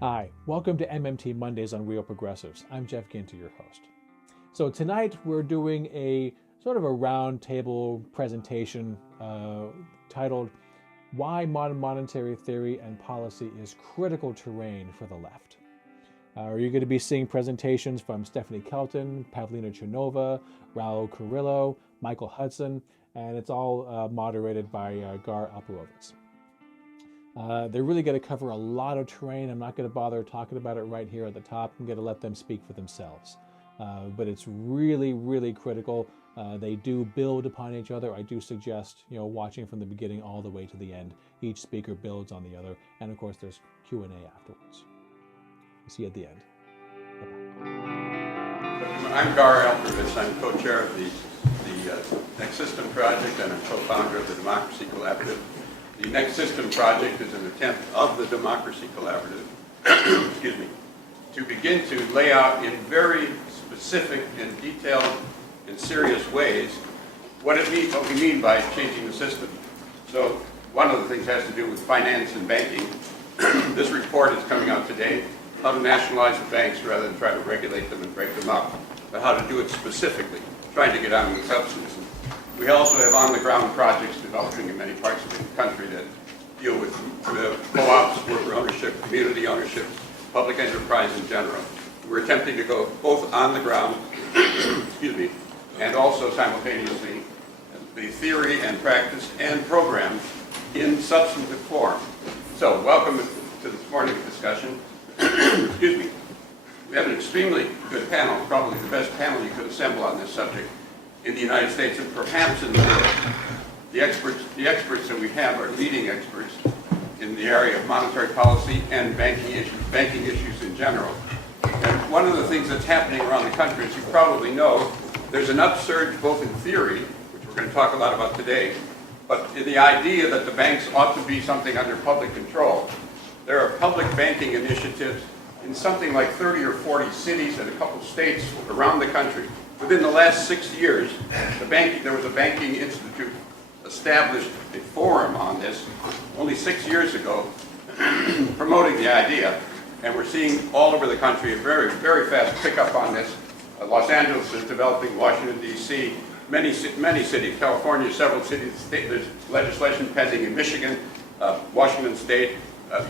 Hi, welcome to MMT Mondays on Real Progressives. I'm Jeff Ginter, your host. So tonight we're doing a sort of a round table presentation titled Why Modern Monetary Theory and Policy is Critical Terrain for the Left. You're going to be seeing presentations from Stephanie Kelton, Pavlina Tcherneva, Raúl Carrillo, Michael Hudson, and it's all moderated by Alperovitz. They're really going to cover a lot of terrain. I'm not going to bother talking about it right here at the top. I'm going to let them speak for themselves. But it's really, really critical. They do build upon each other. I do suggest, watching from the beginning all the way to the end. Each speaker builds on the other. And of course, there's Q&A afterwards. See you at the end. Bye-bye. I'm Alperovitz. I'm co-chair of the Next System Project and a co-founder of the Democracy Collaborative. The Next System Project is an attempt of the Democracy Collaborative excuse me, to begin to lay out in very specific and detailed and serious ways what we mean by changing the system. So one of the things has to do with finance and banking. This report is coming out today, how to nationalize the banks rather than try to regulate them and break them up, but how to do it specifically, trying to get on with substance. We also have on-the-ground projects developing in many parts of the country that deal with co-ops, worker ownership, community ownership, public enterprise in general. We're attempting to go both on the ground, excuse me, and also simultaneously the theory and practice and program in substantive form. So welcome to this morning's discussion. Excuse me. We have an extremely good panel, probably the best panel you could assemble on this subject in the United States and perhaps in the world. The experts that we have are leading experts in the area of monetary policy and banking issues in general. And one of the things that's happening around the country, as you probably know, there's an upsurge both in theory, which we're going to talk a lot about today, but in the idea that the banks ought to be something under public control. There are public banking initiatives in something like 30 or 40 cities and a couple states around the country. Within the last 6 years, there was a banking institute established a forum on this only 6 years ago, promoting the idea, and we're seeing all over the country a very, very fast pickup on this. Los Angeles is developing, Washington, D.C., many cities, California, several cities, there's legislation pending in Michigan, Washington State.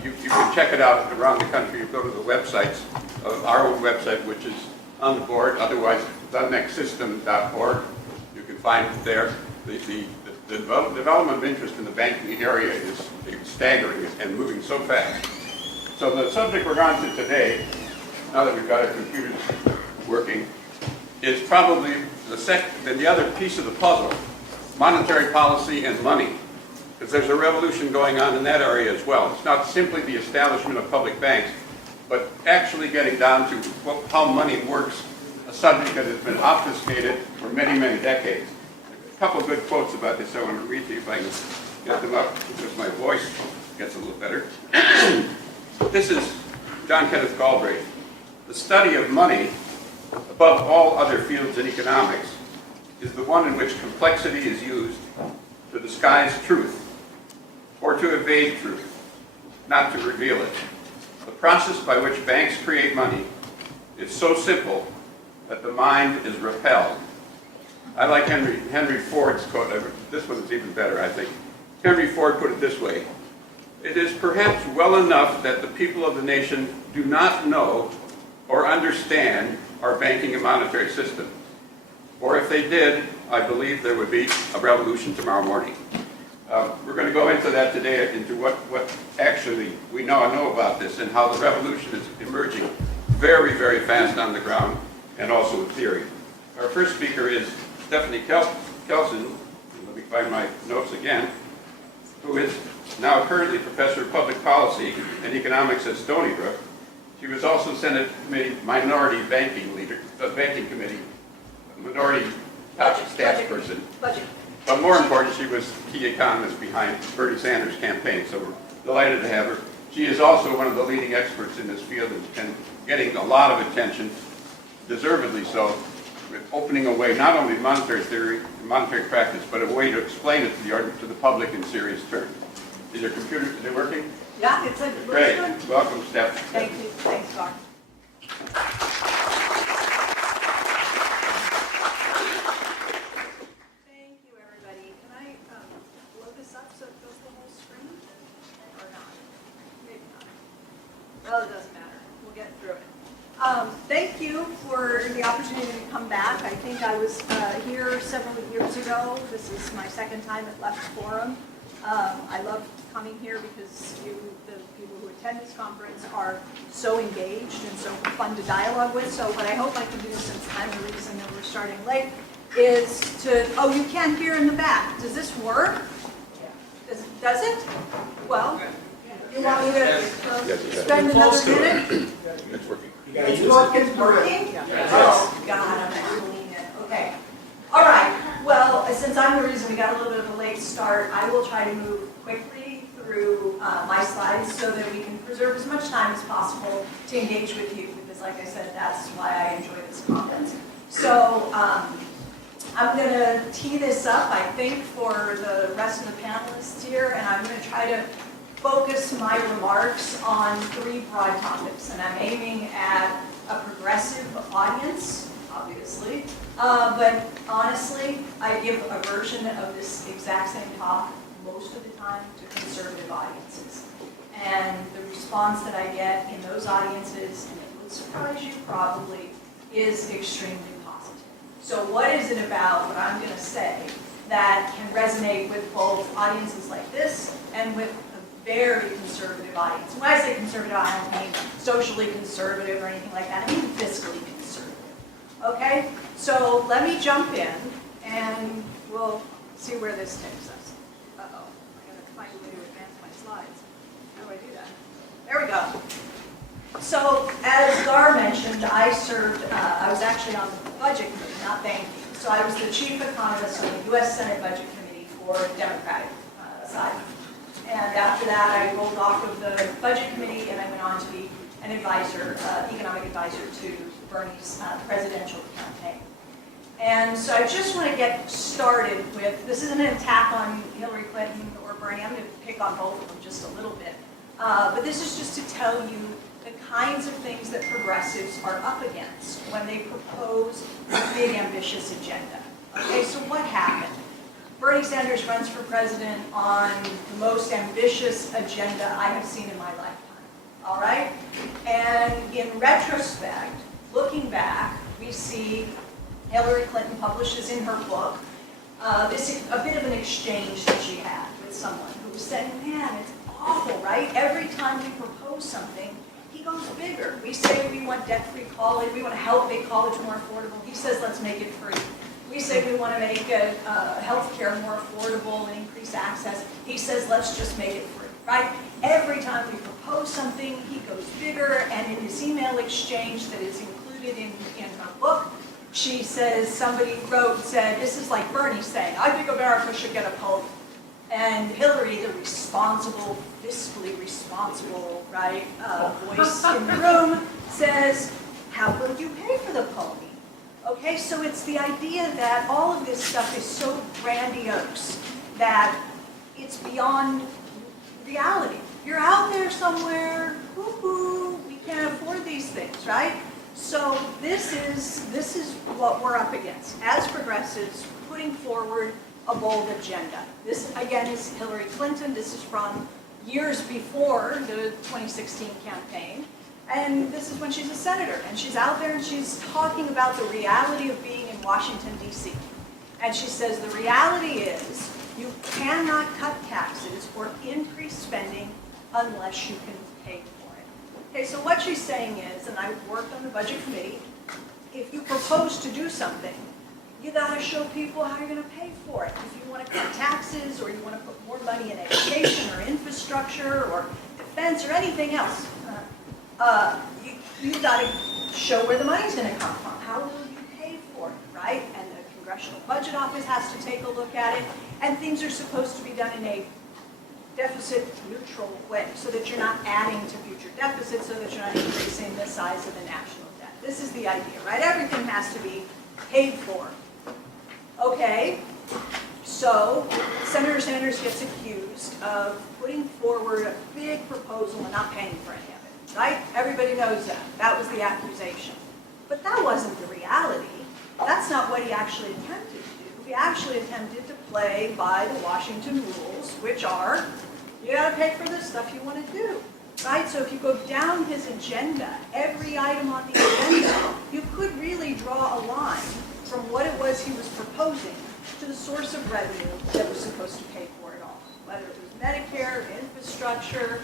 You can check it out around the country. You go to the websites of our own website, which is on the board, otherwise thenextsystem.org. You can find it there. The development of interest in the banking area is staggering and moving so fast. So the subject we're on to today, now that we've got our computers working, is probably the other piece of the puzzle, monetary policy and money. Because there's a revolution going on in that area as well. It's not simply the establishment of public banks, but actually getting down to how money works, a subject that has been obfuscated for many, many decades. A couple of good quotes about this I want to read to you if I can get them up, because my voice gets a little better. This is John Kenneth Galbraith. The study of money, above all other fields in economics, is the one in which complexity is used to disguise truth, or to evade truth, not to reveal it. The process by which banks create money is so simple that the mind is repelled. I like Henry Ford's quote. This one is even better, I think. Henry Ford put it this way: "It is perhaps well enough that the people of the nation do not know or understand our banking and monetary system. Or if they did, I believe there would be a revolution tomorrow morning." We're going to go into that today, into what actually we now know about this and how the revolution is emerging very, very fast on the ground and also in theory. Our first speaker is Stephanie Kelton, let me find my notes again, who is now currently Professor of Public Policy and Economics at Stony Brook. She was also Senate Committee Minority Banking Committee, minority staff person. Budget. But more important, she was key economist behind Bernie Sanders' campaign, so we're delighted to have her. She is also one of the leading experts in this field and getting a lot of attention, deservedly so, with opening a way not only monetary theory and monetary practice, but a way to explain it to the public in serious terms. Is your computer, is it working? Yeah, it's a Great. good. Welcome, Steph. Thank you. Thanks, Mark. Thank you, everybody. Can I blow this up so it goes the whole screen? Or not? Maybe not. Well, it doesn't matter. We'll get through it. Thank you for the opportunity to come back. I think I was here several years ago. This is my second time at Left Forum. I love coming here because the people who attend this conference, are so engaged and so fun to dialogue with. So what I hope I can do, since I'm the reason that we're starting late, is to, oh, you can't hear in the back. Does this work? Does it? Well, you want me to spend another minute? It's working. It's working? Oh, God, I'm actually it. Okay. All right. Well, since I'm the reason we got a little bit of a late start, I will try to move quickly through my slides so that we can preserve as much time as possible to engage with you, because like I said, that's why I enjoy this conference. So I'm going to tee this up, I think, for the rest of the panelists here, and I'm going to try to focus my remarks on 3 broad topics, and I'm aiming at a progressive audience, obviously, but honestly, I give a version of this exact same talk most of the time to conservative audiences. And the response that I get in those audiences, and it would surprise you probably, is extremely positive. So what is it about what I'm going to say that can resonate with both audiences like this and with a very conservative audience? When I say conservative, I don't mean socially conservative or anything like that. I mean fiscally conservative. Okay? So let me jump in, and we'll see where this takes us. Uh-oh. I got to find a way to advance my slides. How do I do that? There we go. So, as Gar mentioned, I was actually on the budget committee, not banking. So I was the chief economist on the U.S. Senate Budget Committee for the Democratic side. And after that, I rolled off of the budget committee, and I went on to be an advisor, economic advisor to Bernie's presidential campaign. And so I just want to get started with, this isn't an attack on Hillary Clinton or Bernie. I'm going to pick on both of them just a little bit. But this is just to tell you the kinds of things that progressives are up against when they propose a big, ambitious agenda. Okay, so what happened? Bernie Sanders runs for president on the most ambitious agenda I have seen in my lifetime. All right? And in retrospect, looking back, we see Hillary Clinton publishes in her book a bit of an exchange that she had with someone who was saying, man, it's awful, right? Every time we propose something, he goes bigger. We say we want debt-free college, we want to help make college more affordable. He says, let's make it free. We say we want to make health care more affordable and increase access. He says, let's just make it free, right? Every time we propose something, he goes bigger, and in this email exchange that is included in her book, she says, somebody said, this is like Bernie saying, I think America should get a pony. And Hillary, the responsible, fiscally responsible, right, voice in the room, says, how will you pay for the pony? Okay, so it's the idea that all of this stuff is so grandiose that it's beyond reality. You're out there somewhere, woo-hoo, we can't afford these things, right? So this is what we're up against as progressives, putting forward a bold agenda. This, again, is Hillary Clinton. This is from years before the 2016 campaign. And this is when she's a senator. And she's out there and she's talking about the reality of being in Washington, D.C. And she says the reality is you cannot cut taxes or increase spending unless you can pay for it. Okay, so what she's saying is, and I worked on the budget committee, if you propose to do something, you got to show people how you're going to pay for it. If you want to cut taxes, or you want to put more money in education or infrastructure or defense or anything else, you've got to show where the money's going to come from. How will you pay for it, right? And the Congressional Budget Office has to take a look at it. And things are supposed to be done in a deficit-neutral way, so that you're not adding to future deficits, so that you're not increasing the size of the national debt. This is the idea, right? Everything has to be paid for. Okay, So Senator Sanders gets accused of putting forward a big proposal and not paying for any of it, right? Everybody knows that. That was the accusation. But that wasn't the reality. That's not what he actually attempted to do. He actually attempted to play by the Washington rules, which are, you gotta pay for the stuff you want to do, right? So if you go down his agenda, every item on the agenda, you could really draw a line from what it was he was proposing to the source of revenue that was supposed to pay for it all. Whether it was Medicare, infrastructure,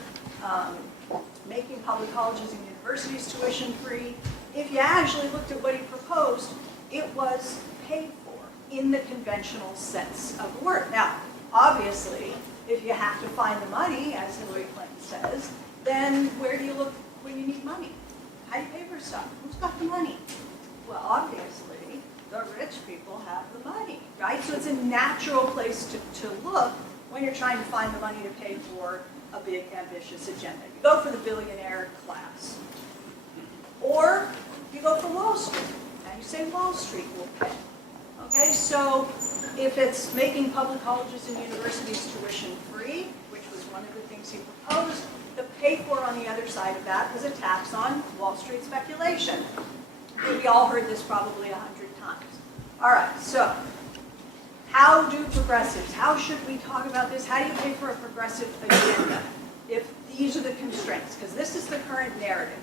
making public colleges and universities tuition free. If you actually looked at what he proposed, it was paid for in the conventional sense of the word. Now, obviously, if you have to find the money, as Hillary Clinton says, then where do you look when you need money? How do you pay for stuff? Who's got the money? Well, obviously, the rich people have the money, right? So it's a natural place to look when you're trying to find the money to pay for a big, ambitious agenda. You go for the billionaire class. Or you go for Wall Street, and you say Wall Street will pay. Okay, so if it's making public colleges and universities tuition free, which was one of the things he proposed, the pay for on the other side of that was a tax on Wall Street speculation. We all heard this probably 100 times. All right, so how do progressives, how should we talk about this? How do you pay for a progressive agenda if these are the constraints? Because this is the current narrative.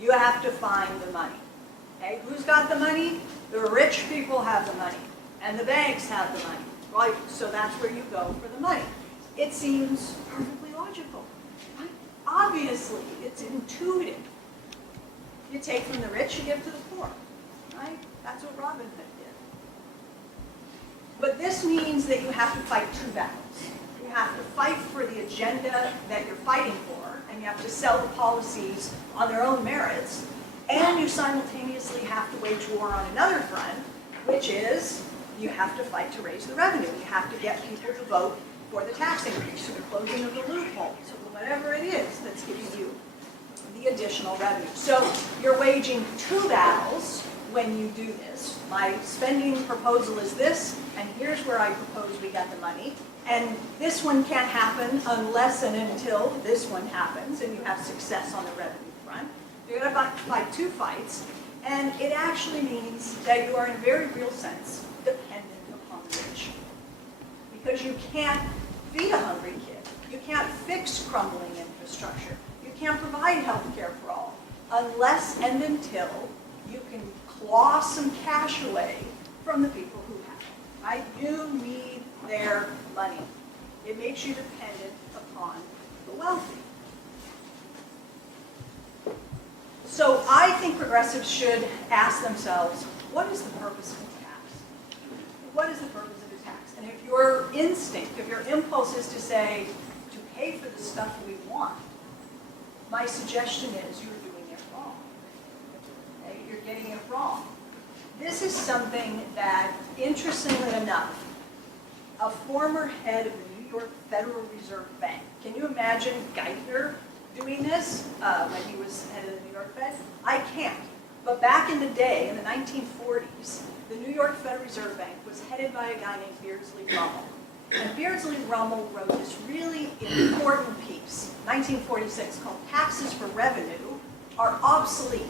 You have to find the money. Okay, who's got the money? The rich people have the money, and the banks have the money. Right? So that's where you go for the money. It seems perfectly logical. Right? Obviously, it's intuitive. You take from the rich, you give to the poor. Right? That's what Robin Hood did. But this means that you have to fight two battles. You have to fight for the agenda that you're fighting for, and you have to sell the policies on their own merits, and you simultaneously have to wage war on another front, which is you have to fight to raise the revenue. You have to get people to vote for the tax increase, or the closing of the loopholes, or whatever it is that's giving you the additional revenue. So you're waging two battles when you do this. My spending proposal is this, and here's where I propose we get the money. And this one can't happen unless and until this one happens, and you have success on the revenue front. You're going to fight two fights, and it actually means that you are, in a very real sense, dependent upon the rich. Because you can't feed a hungry kid. You can't fix crumbling infrastructure. You can't provide health care for all unless and until you can claw some cash away from the people who have it. Right? You need their money. It makes you dependent upon the wealthy. So I think progressives should ask themselves, what is the purpose of a tax? What is the purpose of a tax? And if your instinct, if your impulse is to say, to pay for the stuff we want, my suggestion is you're doing it wrong. Okay? You're getting it wrong. This is something that, interestingly enough, a former head of the New York Federal Reserve Bank, can you imagine Geithner doing this when he was head of the New York Fed? I can't. But back in the day, in the 1940s, the New York Federal Reserve Bank was headed by a guy named Beardsley Rummel. And Beardsley Rummel wrote this really important piece, 1946, called Taxes for Revenue Are Obsolete.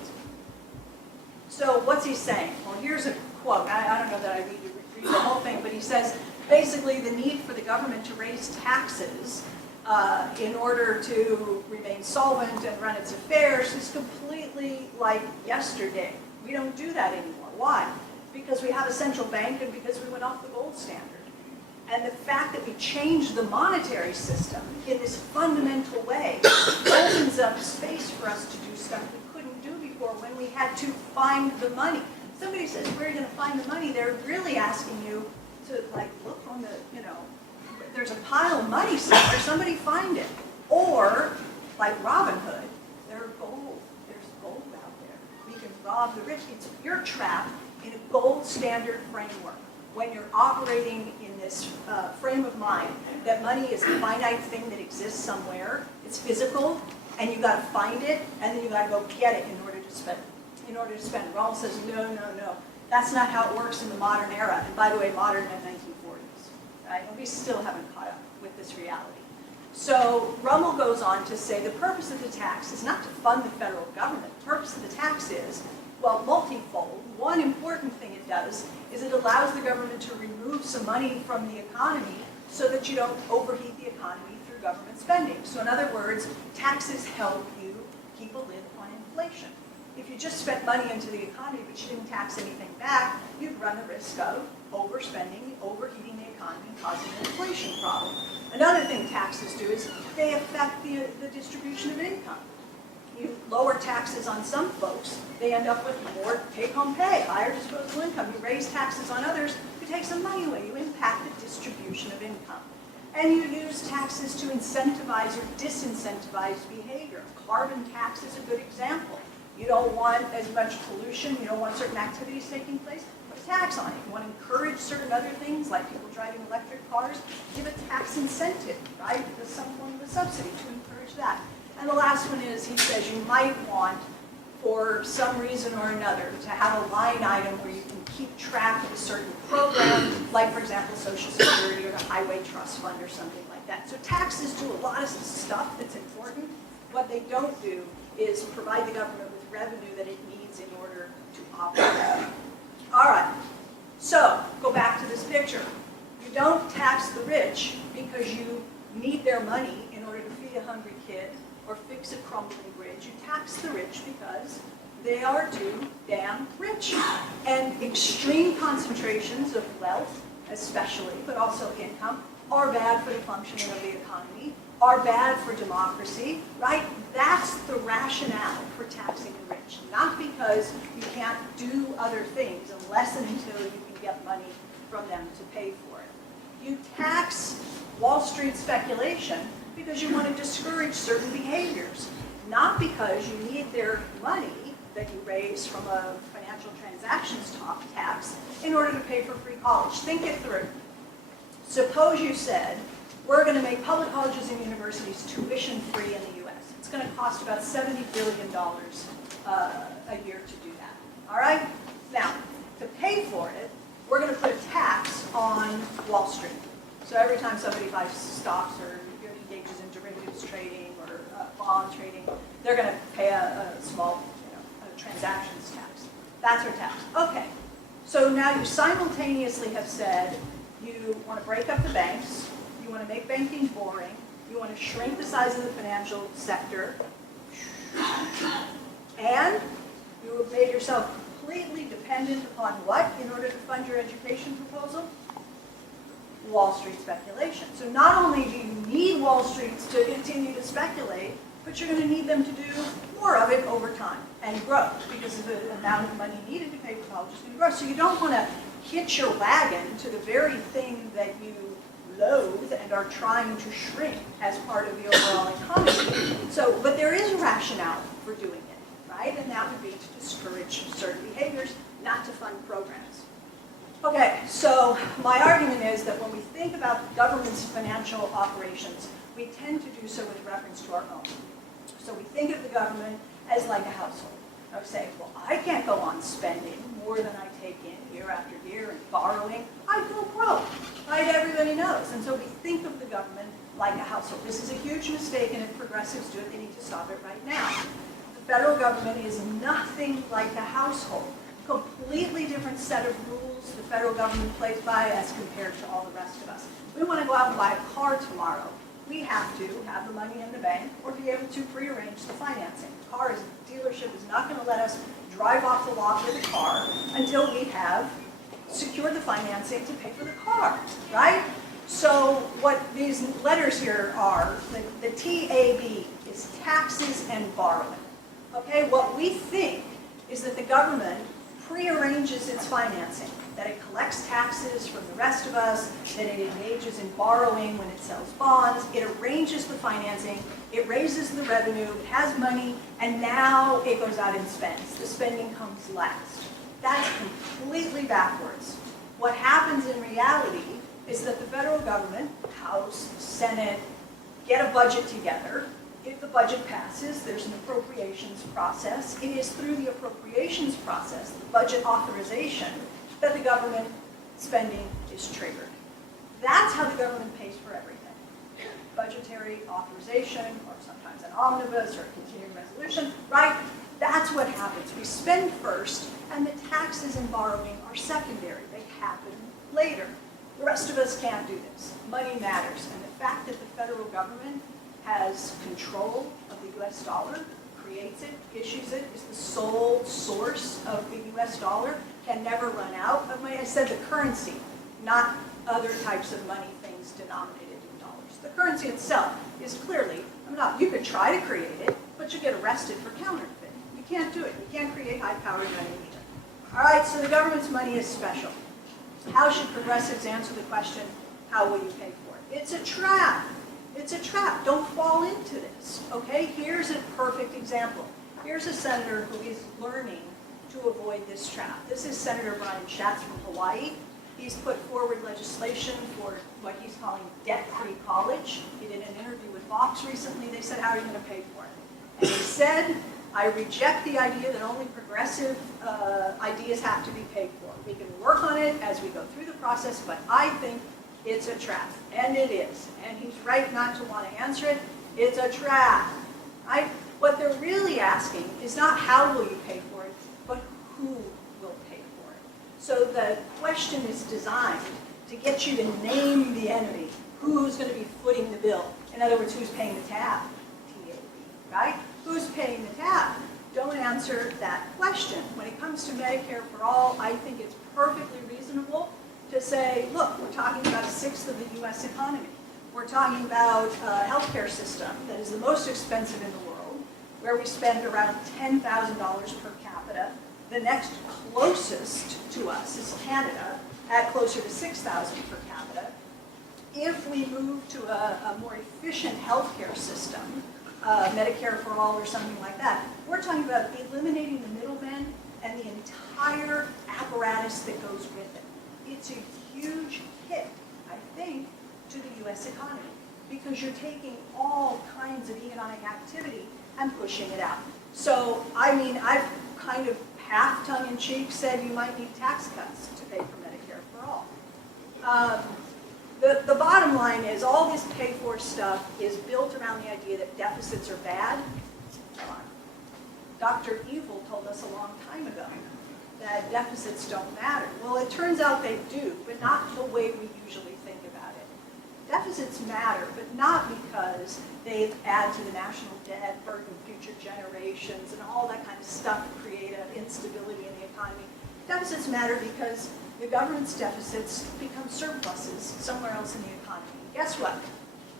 So what's he saying? Well, here's a quote. I don't know that I need to read the whole thing, but he says, basically, the need for the government to raise taxes in order to remain solvent and run its affairs is completely like yesterday. We don't do that anymore. Why? Because we have a central bank and because we went off the gold standard. And the fact that we changed the monetary system in this fundamental way opens up space for us to do stuff we couldn't do before when we had to find the money. Somebody says, where are you going to find the money? They're really asking you to, like, look on the, there's a pile of money somewhere, somebody find it. Or, like Robin Hood, there's gold out there. We can rob the rich. You're trapped in a gold standard framework when you're operating in this frame of mind that money is a finite thing that exists somewhere. It's physical, and you got to find it, and then you got to go get it in order to spend it. Raúl says, no. That's not how it works in the modern era. And by the way, modern in the 1940s. right? And we still haven't caught up with this reality. So Rummel goes on to say the purpose of the tax is not to fund the federal government. The purpose of the tax is, well, multifold. One important thing it does is it allows the government to remove some money from the economy so that you don't overheat the economy through government spending. So in other words, taxes help you keep a lid on inflation. If you just spent money into the economy but you didn't tax anything back, you'd run the risk of overspending, overheating the economy, and causing an inflation problem. Another thing taxes do is they affect the distribution of income. You lower taxes on some folks, they end up with more take-home pay, higher disposable income. You raise taxes on others, you take some money away. You impact the distribution of income. And you use taxes to incentivize or disincentivize behavior. Carbon tax is a good example. You don't want as much pollution, you don't want certain activities taking place, put a tax on it. You want to encourage certain other things, like people driving electric cars, give a tax incentive, right? There's some form of a subsidy to encourage that. And the last one is, he says you might want, for some reason or another, to have a line item where you can keep track of a certain program, like, for example, Social Security or the Highway Trust Fund or something like that. So taxes do a lot of stuff that's important. What they don't do is provide the government with revenue that it needs in order to operate. All right, so go back to this picture. You don't tax the rich because you need their money in order to feed a hungry kid or fix a crumbling bridge. You tax the rich because they are too damn rich. And extreme concentrations of wealth, especially, but also income, are bad for the functioning of the economy, are bad for democracy, right? That's the rationale for taxing the rich. Not because you can't do other things unless and until you can get money from them to pay for it. You tax Wall Street speculation because you want to discourage certain behaviors, not because you need their money that you raise from a financial transactions tax in order to pay for free college. Think it through. Suppose you said, we're going to make public colleges and universities tuition free in the U.S. It's going to cost about $70 billion a year to do that. All right? Now, to pay for it, we're going to put a tax on Wall Street. So every time somebody buys stocks or engages in derivatives trading or bond trading, they're going to pay a small a transactions tax. That's our tax. Okay. So now you simultaneously have said you want to break up the banks, you want to make banking boring, you want to shrink the size of the financial sector, and you have made yourself completely dependent upon what in order to fund your education proposal? Wall Street speculation. So not only do you need Wall Street to continue to speculate, but you're going to need them to do more of it over time and grow because of the amount of money needed to pay for college is going to grow. So you don't want to hitch your wagon to the very thing that you loathe and are trying to shrink as part of the overall economy. So, but there is a rationale for doing it, right? And that would be to discourage certain behaviors, not to fund programs. Okay, so my argument is that when we think about the government's financial operations, we tend to do so with reference to our own. So we think of the government as like a household. I would say, well, I can't go on spending more than I take in year after year and borrowing. I go broke, right? Everybody knows. And so we think of the government like a household. This is a huge mistake, and if progressives do it, they need to stop it right now. The federal government is nothing like a household. Completely different set of rules the federal government plays by as compared to all the rest of us. We want to go out and buy a car tomorrow. We have to have the money in the bank or be able to prearrange the financing. The dealership is not going to let us drive off the lot with a car until we have secured the financing to pay for the car, right? So what these letters here are, the TAB is taxes and borrowing. Okay, what we think is that the government prearranges its financing, that it collects taxes from the rest of us, that it engages in borrowing when it sells bonds, it arranges the financing, it raises the revenue, it has money, and now it goes out and spends. The spending comes last. That's completely backwards. What happens in reality is that the federal government, House, Senate, get a budget together. If the budget passes, there's an appropriations process. It is through the appropriations process, the budget authorization, that the government spending is triggered. That's how the government pays for everything. Budgetary authorization, or sometimes an omnibus or a continuing resolution, right? That's what happens. We spend first, and the taxes and borrowing are secondary. They happen later. The rest of us can't do this. Money matters, and the fact that the federal government has control of the US dollar, creates it, issues it, is the sole source of the US dollar, can never run out of money. I said the currency, not other types of money, things denominated in dollars. The currency itself is clearly, you could try to create it, but you get arrested for counterfeit. You can't do it. You can't create high-powered money either. All right, so the government's money is special. How should progressives answer the question, how will you pay for it? It's a trap. It's a trap. Don't fall into this, okay? Here's a perfect example. Here's a senator who is learning to avoid this trap. This is Senator Brian Schatz from Hawaii. He's put forward legislation for what he's calling debt-free college. He did an interview with Fox recently. They said, how are you going to pay for it? And he said, I reject the idea that only progressive ideas have to be paid for. We can work on it as we go through the process, but I think it's a trap. And it is. And he's right not to want to answer it. It's a trap. What they're really asking is not how will you pay for it, but who will pay for it. So the question is designed to get you to name the enemy. Who's going to be footing the bill? In other words, who's paying the tab? TAB, right? Who's paying the tab? Don't answer that question. When it comes to Medicare for all, I think it's perfectly reasonable to say, look, we're talking about a sixth of the US economy. We're talking about a healthcare system that is the most expensive in the world, where we spend around $10,000 per capita. The next closest to us is Canada, at closer to $6,000 per capita. If we move to a more efficient healthcare system, Medicare for all or something like that, we're talking about eliminating the middlemen and the entire apparatus that goes with it. It's a huge hit, I think, to the US economy, because you're taking all kinds of economic activity and pushing it out. So, I mean, I've kind of half tongue-in-cheek said you might need tax cuts to pay for Medicare for all. The bottom line is all this pay-for stuff is built around the idea that deficits are bad. Dr. Evil told us a long time ago that deficits don't matter. Well, it turns out they do, but not the way we usually think about it. Deficits matter, but not because they add to the national debt, burden future generations, and all that kind of stuff to create an instability in the economy. Deficits matter because the government's deficits become surpluses somewhere else in the economy. Guess what?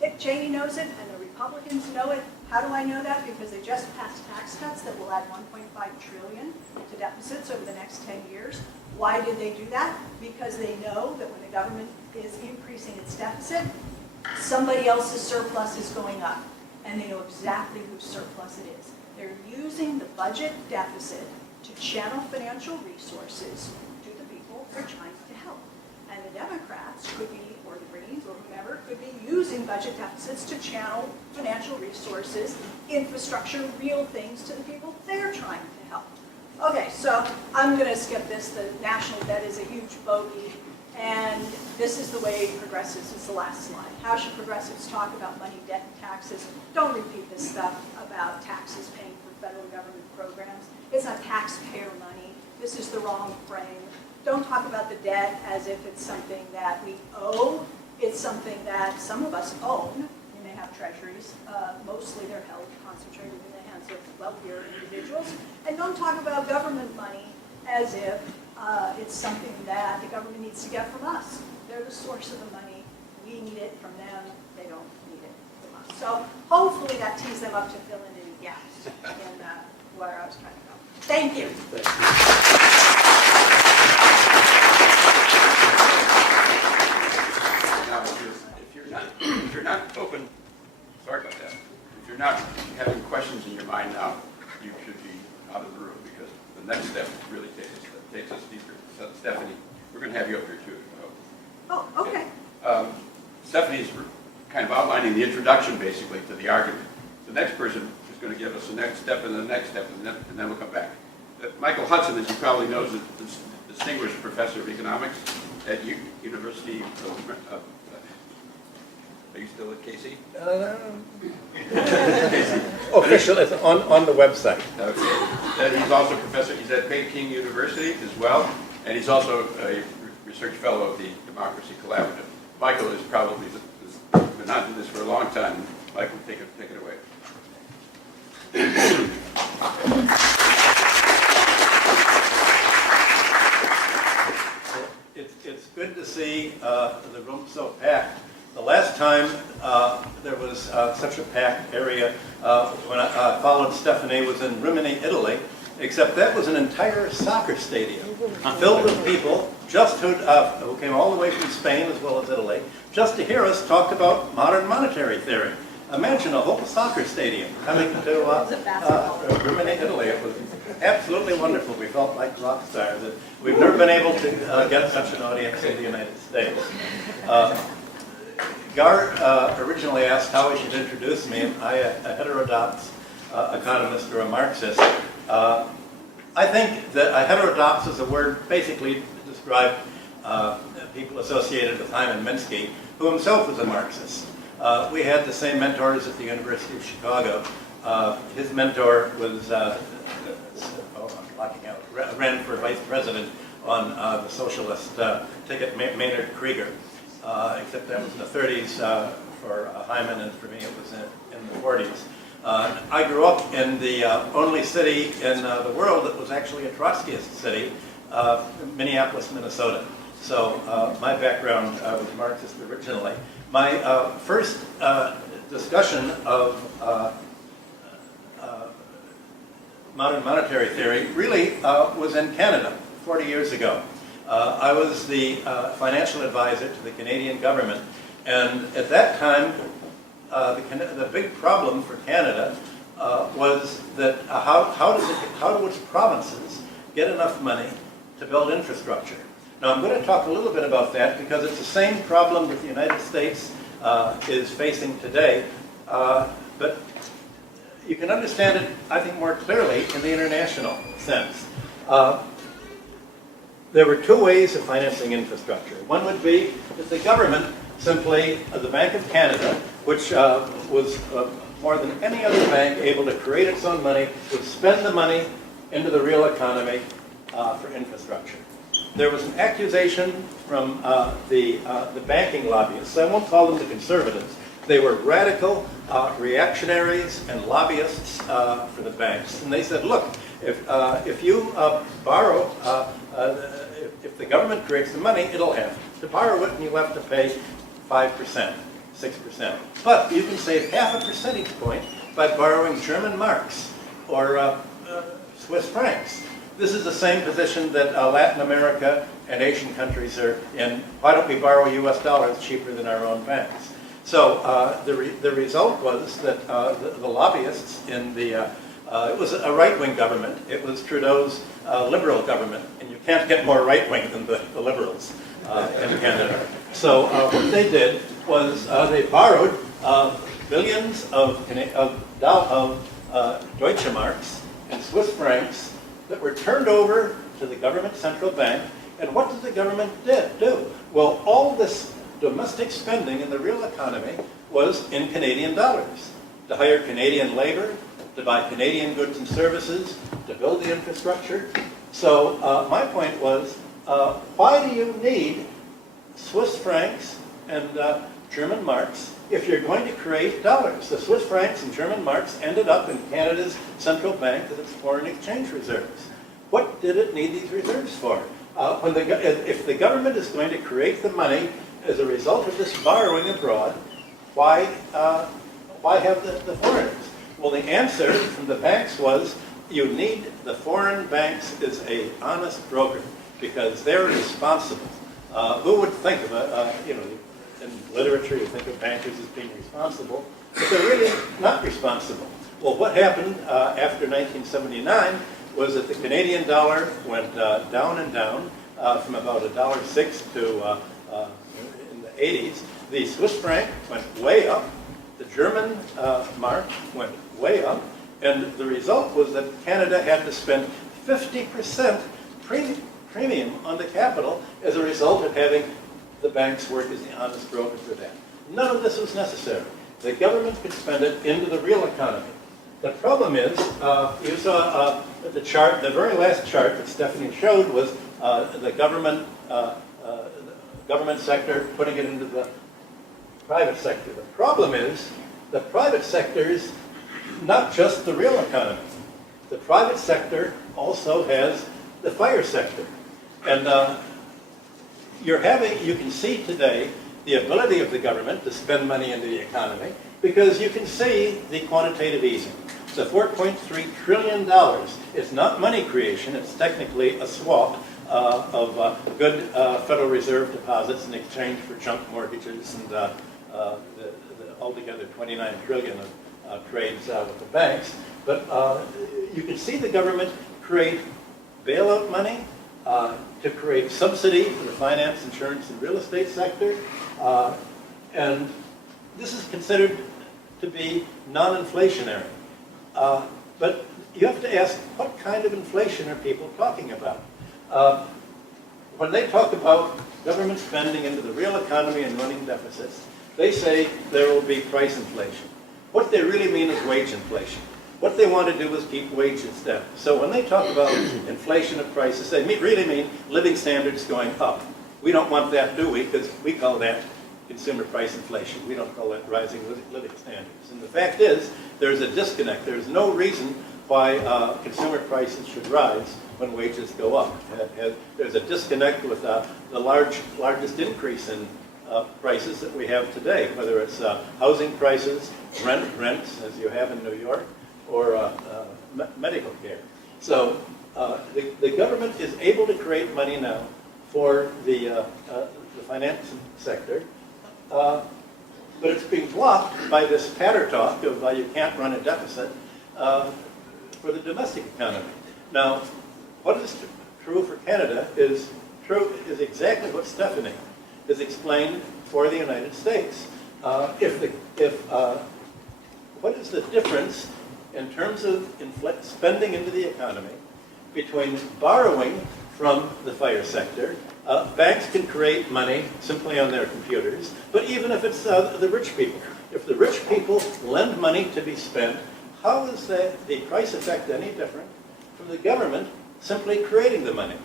Dick Cheney knows it, and the Republicans know it. How do I know that? Because they just passed tax cuts that will add $1.5 trillion to deficits over the next 10 years. Why did they do that? Because they know that when the government is increasing its deficit, somebody else's surplus is going up. And they know exactly whose surplus it is. They're using the budget deficit to channel financial resources to the people they're trying to help. And the Democrats could be, or the Greens, or whomever, could be using budget deficits to channel financial resources, infrastructure, real things to the people they're trying to help. Okay, so I'm going to skip this. The national debt is a huge bogey. And this is the way progressives, is the last slide. How should progressives talk about money, debt, and taxes? Don't repeat this stuff about taxes paying for federal government programs. It's not taxpayer money. This is the wrong frame. Don't talk about the debt as if it's something that we owe. It's something that some of us own. We may have treasuries. Mostly they're held concentrated in the hands of wealthier individuals. And don't talk about government money as if it's something that the government needs to get from us. They're the source of the money. We need it from them. They don't need it from us. So hopefully that tees them up to fill in any gaps in where I was trying to go. Thank you. Now, if you're not open, sorry about that. If you're not having questions in your mind now, you should be out of the room, because the next step really takes us deeper. So, Stephanie, we're going to have you up here too. Oh, okay. Stephanie's kind of outlining the introduction, basically, to the argument. The next person is going to give us the next step and the next step, and then we'll come back. Michael Hudson, as you probably know, is a distinguished professor of economics at University of Are you still at Casey? Official, it's on the website. Okay. And he's also professor, he's at Peking University as well, and he's also a research fellow of the Democracy Collaborative. Michael is probably been on to this for a long time. Michael, take it away. It's good to see the room so packed. The last time there was such a packed area when I followed Stefani was in Rimini, Italy, except that was an entire soccer stadium filled with people just who came all the way from Spain as well as Italy, just to hear us talk about modern monetary theory. Imagine a whole soccer stadium coming to Rimini, Italy. It was absolutely wonderful. We felt like rock stars. We've never been able to get such an audience in the United States. Gar originally asked how I should introduce me, and I, a heterodox economist or a Marxist. I think that a heterodox is a word basically to describe people associated with Hyman Minsky, who himself was a Marxist. We had the same mentors at the University of Chicago. His mentor was, I'm blocking out, ran for vice president on the socialist ticket, Maynard Krieger. Except that was in the 30s for Hyman, and for me it was in the 40s. I grew up in the only city in the world that was actually a Trotskyist city, Minneapolis, Minnesota. So my background was Marxist originally. My first discussion of modern monetary theory really was in Canada 40 years ago. I was the financial advisor to the Canadian government, and at that time the big problem for Canada was that how do its provinces get enough money to build infrastructure? Now I'm going to talk a little bit about that because it's the same problem that the United States is facing today, but you can understand it, I think, more clearly in the international sense. There were two ways of financing infrastructure. One would be that the government simply, the Bank of Canada, which was more than any other bank able to create its own money, would spend the money into the real economy for infrastructure. There was an accusation from the banking lobbyists. I won't call them the conservatives. They were radical reactionaries and lobbyists for the banks. And they said, look, if you borrow, if the government creates the money, it'll have to borrow it, and you'll have to pay 5%, 6%. But you can save half a percentage point by borrowing German marks or Swiss francs. This is the same position that Latin America and Asian countries are in. Why don't we borrow US dollars cheaper than our own banks? So the result was that the lobbyists in the, it was a right-wing government. It was Trudeau's liberal government, and you can't get more right-wing than the liberals in Canada. So what they did was they borrowed billions of Deutsche Marks and Swiss francs that were turned over to the government central bank. And what did the government do? Well, all this domestic spending in the real economy was in Canadian dollars, to hire Canadian labor, to buy Canadian goods and services, to build the infrastructure. So my point was, why do you need Swiss francs and German marks if you're going to create dollars? The Swiss francs and German marks ended up in Canada's central bank as its foreign exchange reserves. What did it need these reserves for? If the government is going to create the money as a result of this borrowing abroad, why have the foreigners? Well, the answer from the banks was, you need the foreign banks as an honest broker because they're responsible. Who would think of in literature you think of bankers as being responsible, but they're really not responsible. Well, what happened after 1979 was that the Canadian dollar went down and down from about $1.06 to in the 80s. The Swiss franc went way up. The German mark went way up. And the result was that Canada had to spend 50% premium on the capital as a result of having the banks work as the honest broker for that. None of this was necessary. The government could spend it into the real economy. The problem is, you saw the chart, the very last chart that Stephanie showed was the government sector putting it into the private sector. The problem is, the private sector is not just the real economy. The private sector also has the fire sector. And you can see today the ability of the government to spend money into the economy because you can see the quantitative easing. The $4.3 trillion is not money creation, it's technically a swap of good Federal Reserve deposits in exchange for junk mortgages and the altogether $29 trillion of trades with the banks. But you can see the government create bailout money to create subsidy for the finance, insurance, and real estate sector. And this is considered to be non-inflationary. But you have to ask, what kind of inflation are people talking about? When they talk about government spending into the real economy and running deficits, they say there will be price inflation. What they really mean is wage inflation. What they want to do is keep wages down. So when they talk about inflation of prices, they really mean living standards going up. We don't want that, do we? Because we call that consumer price inflation. We don't call that rising living standards. And the fact is, there's a disconnect. There's no reason why consumer prices should rise when wages go up. There's a disconnect with the largest increase in prices that we have today, whether it's housing prices, rents, as you have in New York, or medical care. So the government is able to create money now for the finance sector, but it's being blocked by this patter talk of you can't run a deficit for the domestic economy. Now, what is true for Canada is exactly what Stephanie has explained for the United States. What is the difference in terms of spending into the economy between borrowing from the fire sector? Banks can create money simply on their computers, but even if it's the rich people, if the rich people lend money to be spent, how is the price effect any different from the government simply creating the money?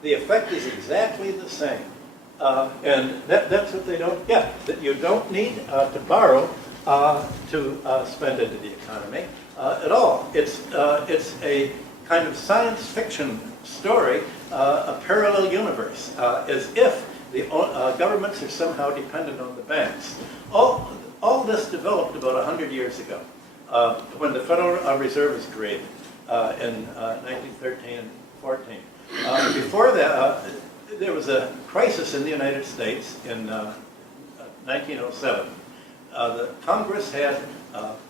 The effect is exactly the same. And that's what they don't get, that you don't need to borrow to spend into the economy at all. It's a kind of science fiction story, a parallel universe, as if the governments are somehow dependent on the banks. All this developed about 100 years ago when the Federal Reserve was created in 1913 and 14. Before that, there was a crisis in the United States in 1907. The Congress had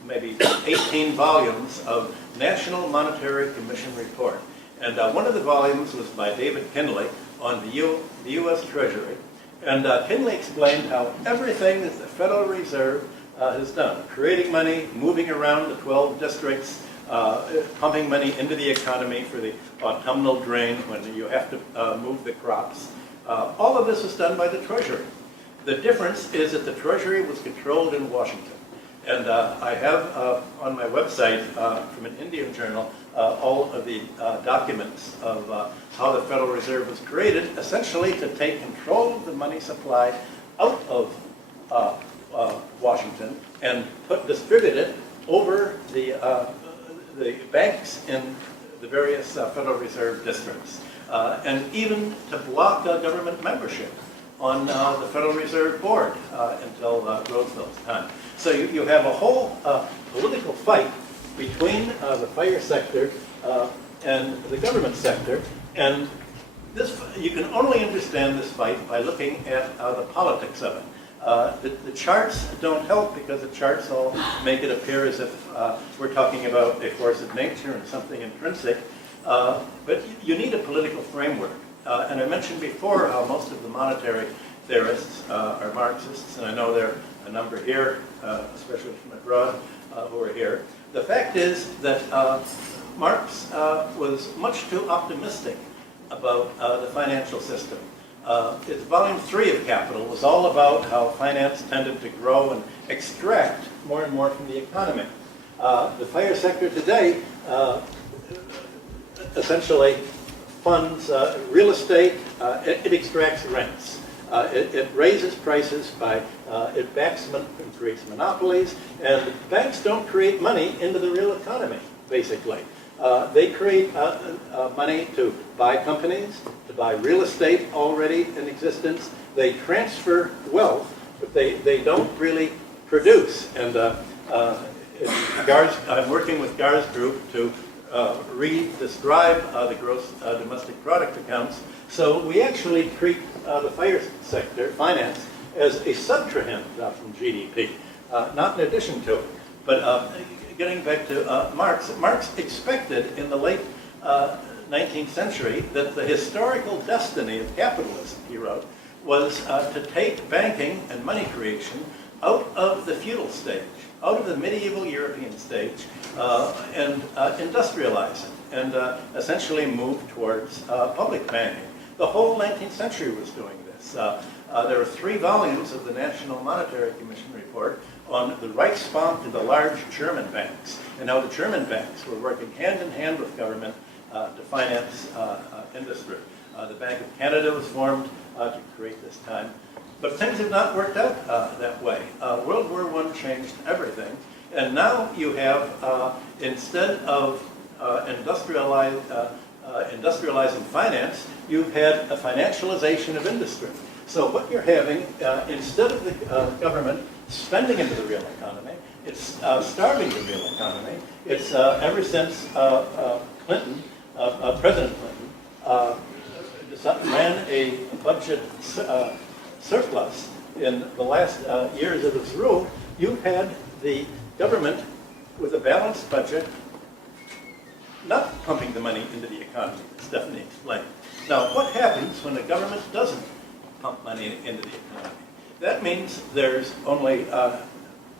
maybe 18 volumes of National Monetary Commission report. And one of the volumes was by David Kinley on the U.S. Treasury. And Kinley explained how everything that the Federal Reserve has done, creating money, moving around the 12 districts, pumping money into the economy for the autumnal drain when you have to move the crops. All of this was done by the Treasury. The difference is that the Treasury was controlled in Washington. And I have on my website from an Indian journal all of the documents of how the Federal Reserve was created, essentially to take control of the money supply out of Washington and distribute it over the banks in the various Federal Reserve districts, and even to block government membership on the Federal Reserve Board until Roosevelt's time. So you have a whole political fight between the fire sector and the government sector, and you can only understand this fight by looking at the politics of it. The charts don't help because the charts all make it appear as if we're talking about a force of nature and something intrinsic, but you need a political framework. And I mentioned before how most of the monetary theorists are Marxists, and I know there are a number here, especially from abroad, who are here. The fact is that Marx was much too optimistic about the financial system. its volume 3 of Capital was all about how finance tended to grow and extract more and more from the economy. The fire sector today essentially funds real estate. It extracts rents. It raises prices by, it backs and creates monopolies, and banks don't create money into the real economy, basically. They create money to buy companies, to buy real estate already in existence. They transfer wealth, but they don't really produce. And I'm working with Gar's group to re-describe the gross domestic product accounts. So we actually treat the fire sector, finance, as a subtrahend from GDP, not in addition to it. But getting back to Marx expected in the late 19th century that the historical destiny of capitalism, he wrote, was to take banking and money creation out of the feudal stage, out of the medieval European stage, and industrialize it, and essentially move towards public banking. The whole 19th century was doing this. There are 3 volumes of the National Monetary Commission report on the Reichsbank and the large German banks, and how the German banks were working hand in hand with government to finance industry. The Bank of Canada was formed to create this time. But things have not worked out that way. World War I changed everything, and now you have, instead of industrializing finance, you've had a financialization of industry. So what you're having, instead of the government spending into the real economy, it's starving the real economy. It's ever since Clinton, President Clinton, ran a budget surplus in the last years of his rule, you've had the government with a balanced budget not pumping the money into the economy, as Stephanie explained. Now, what happens when the government doesn't pump money into the economy? That means there's only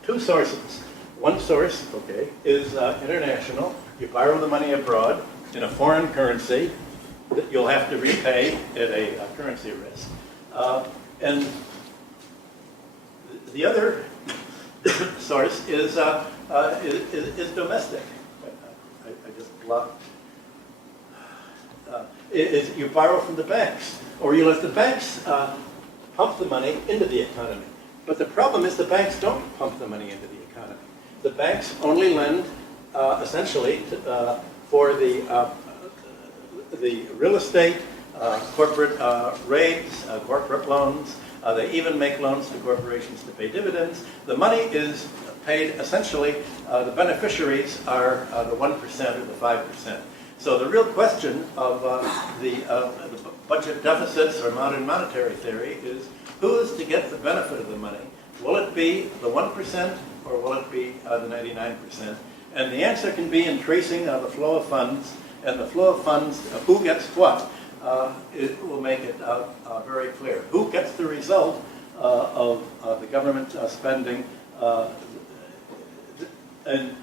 2 sources. One source, okay, is international. You borrow the money abroad in a foreign currency that you'll have to repay at a currency risk. And the other source is domestic. I just blocked. Is you borrow from the banks, or you let the banks pump the money into the economy. But the problem is the banks don't pump the money into the economy. The banks only lend essentially for the real estate, corporate rates, corporate loans. They even make loans to corporations to pay dividends. The money is paid essentially, the beneficiaries are the 1% or the 5%. So the real question of the budget deficits or modern monetary theory is who is to get the benefit of the money? Will it be the 1% or will it be the 99%? And the answer can be in tracing the flow of funds, and the flow of funds, who gets what, it will make it very clear. Who gets the result of the government spending in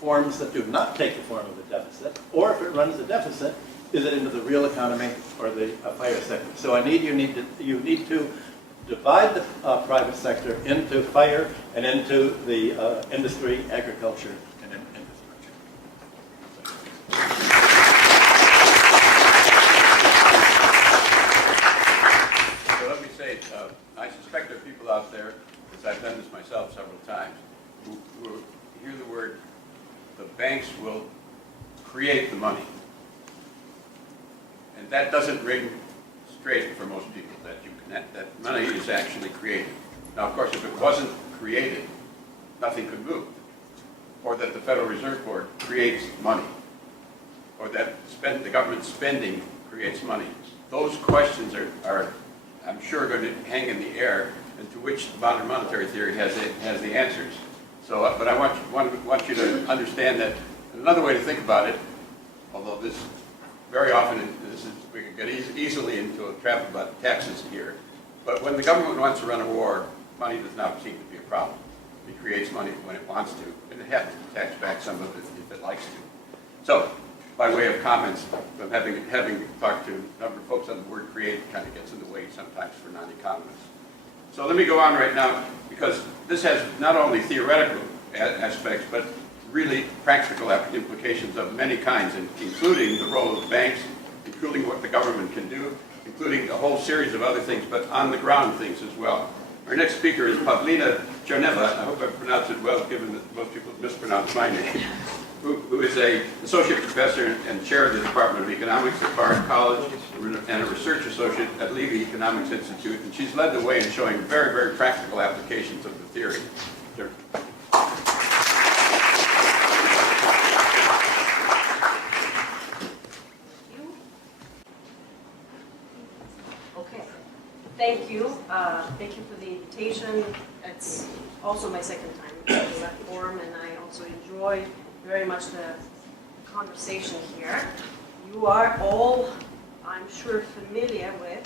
forms that do not take the form of a deficit, or if it runs a deficit, is it into the real economy or the fire sector? So you need to divide the private sector into fire and into the industry, agriculture, and infrastructure. So let me say, I suspect there are people out there, because I've done this myself several times, who hear the word, the banks will create the money. And that doesn't ring straight for most people, that money is actually created. Now, of course, if it wasn't created, nothing could move. Or that the Federal Reserve Board creates money. Or that the government spending creates money. Those questions are I'm sure, going to hang in the air, and to which modern monetary theory has the answers. So, but I want you to understand that another way to think about it, although this very often we can get easily into a trap about taxes here, but when the government wants to run a war, money does not seem to be a problem. It creates money when it wants to, and it has to tax back some of it if it likes to. So, by way of comments, from having talked to a number of folks on the word create, kind of gets in the way sometimes for non-economists. So let me go on right now, because this has not only theoretical aspects, but really practical implications of many kinds, including the role of banks, including what the government can do, including a whole series of other things, but on-the-ground things as well. Our next speaker is Pavlina Tcherneva. I hope I pronounced it well, given that most people mispronounce my name, who is an associate professor and chair of the Department of Economics at Bard College and a research associate at Levy Economics Institute. And she's led the way in showing very, very practical applications of the theory. Sure. Thank you. Thank you for the invitation. It's also my second time in that forum, and I also enjoy very much the conversation here. You are all, I'm sure, familiar with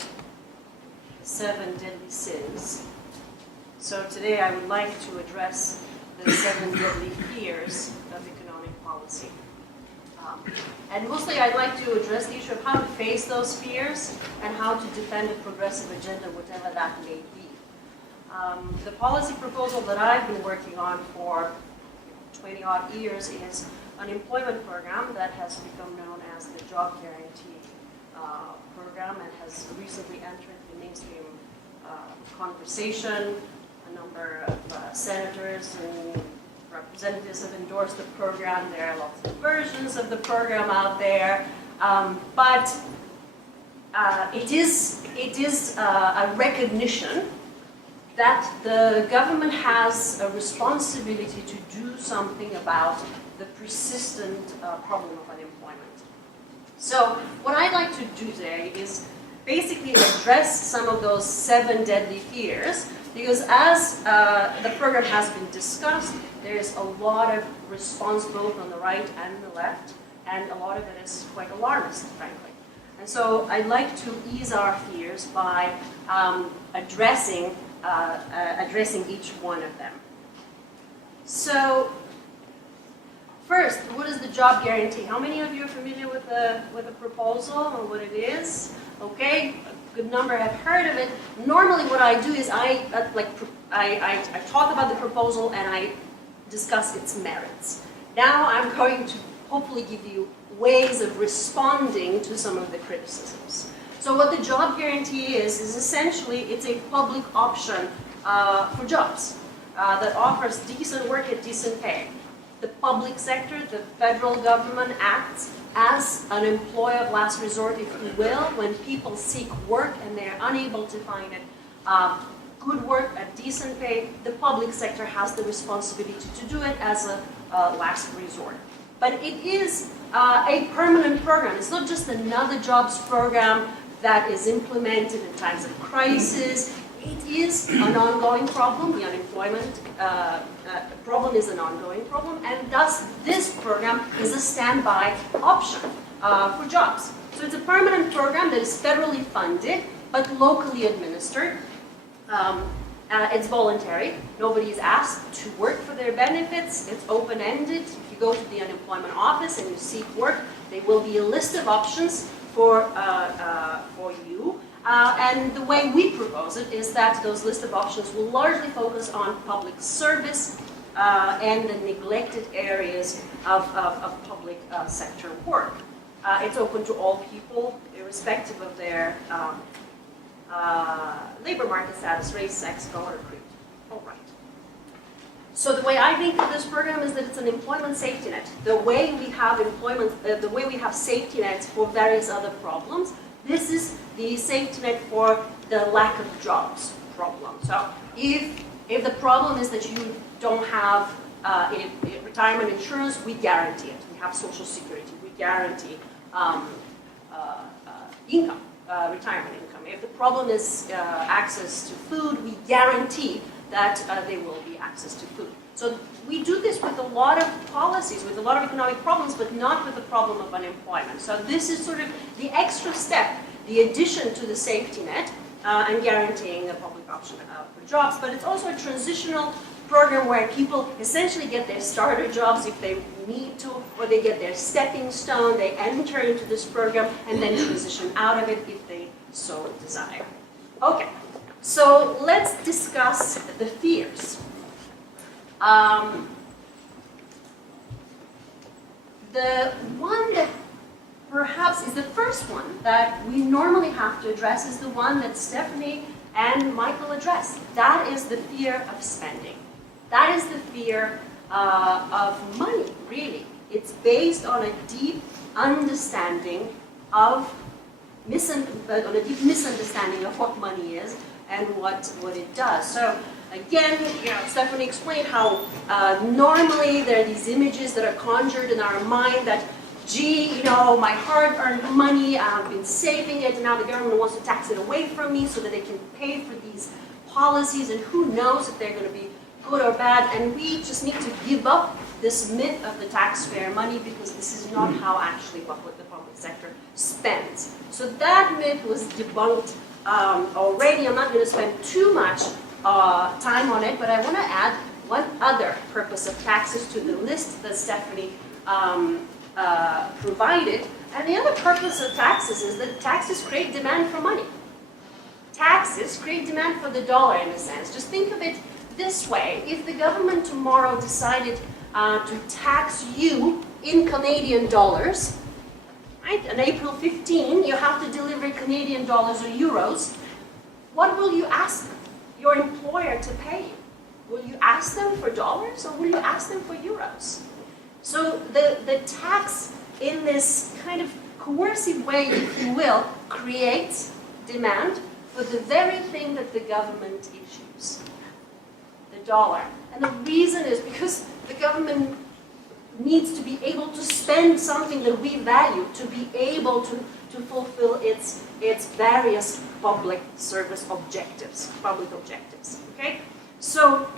the 7 deadly sins. So today I would like to address the 7 deadly fears of economic policy. And mostly I'd like to address the issue of how to face those fears and how to defend a progressive agenda, whatever that may be. The policy proposal that I've been working on for 20-odd years is an employment program that has become known as the Job Guarantee Program and has recently entered the mainstream conversation. A number of senators and representatives have endorsed the program. There are lots of versions of the program out there, but it is a recognition that the government has a responsibility to do something about the persistent problem of unemployment. So what I'd like to do today is basically address some of those 7 deadly fears, because as the program has been discussed, there's a lot of response both on the right and the left, and a lot of it is quite alarmist, frankly. And so I'd like to ease our fears by addressing each one of them. So first, what is the job guarantee? How many of you are familiar with the proposal and what it is? Okay, a good number have heard of it. Normally what I do is I talk about the proposal and I discuss its merits. Now I'm going to hopefully give you ways of responding to some of the criticisms. So what the job guarantee is essentially it's a public option for jobs that offers decent work at decent pay. The public sector, the federal government acts as an employer of last resort, if you will, when people seek work and they're unable to find it. Good work at decent pay, the public sector has the responsibility to do it as a last resort. But it is a permanent program. It's not just another jobs program that is implemented in times of crisis. It is an ongoing problem. The unemployment problem is an ongoing problem, and thus this program is a standby option for jobs. So it's a permanent program that is federally funded, but locally administered. It's voluntary. Nobody is asked to work for their benefits. It's open-ended. If you go to the unemployment office and you seek work, there will be a list of options for you. And the way we propose it is that those list of options will largely focus on public service and the neglected areas of public sector work. It's open to all people, irrespective of their labor market status, race, sex, color, creed. All right. So the way I think of this program is that it's an employment safety net. The way we have employment, the way we have safety nets for various other problems, this is the safety net for the lack of jobs problem. So if the problem is that you don't have retirement insurance, we guarantee it. We have Social Security. We guarantee income, retirement income. If the problem is access to food, we guarantee that there will be access to food. So we do this with a lot of policies, with a lot of economic problems, but not with the problem of unemployment. So this is sort of the extra step, the addition to the safety net and guaranteeing a public option for jobs. But it's also a transitional program where people essentially get their starter jobs if they need to, or they get their stepping stone, they enter into this program and then transition out of it if they so desire. Okay, so let's discuss the fears. The one that perhaps is the first one that we normally have to address is the one that Stephanie and Michael addressed. That is the fear of spending. That is the fear of money, really. It's based on a deep understanding of misunderstanding of what money is and what it does. So again, Stephanie explained how normally there are these images that are conjured in our mind that, gee, my hard-earned money, I've been saving it, and now the government wants to tax it away from me so that they can pay for these policies, and who knows if they're going to be good or bad, and we just need to give up this myth of the taxpayer money because this is not how actually the public sector spends. So that myth was debunked already. I'm not going to spend too much time on it, but I want to add one other purpose of taxes to the list that Stephanie provided. And the other purpose of taxes is that taxes create demand for money. Taxes create demand for the dollar in a sense. Just think of it this way. If the government tomorrow decided to tax you in Canadian dollars, right, on April 15, you have to deliver Canadian dollars or euros, what will you ask your employer to pay you? Will you ask them for dollars or will you ask them for euros? So the tax in this kind of coercive way, if you will, creates demand for the very thing that the government issues, the dollar. And the reason is because the government needs to be able to spend something that we value to be able to fulfill its various public service objectives, okay? So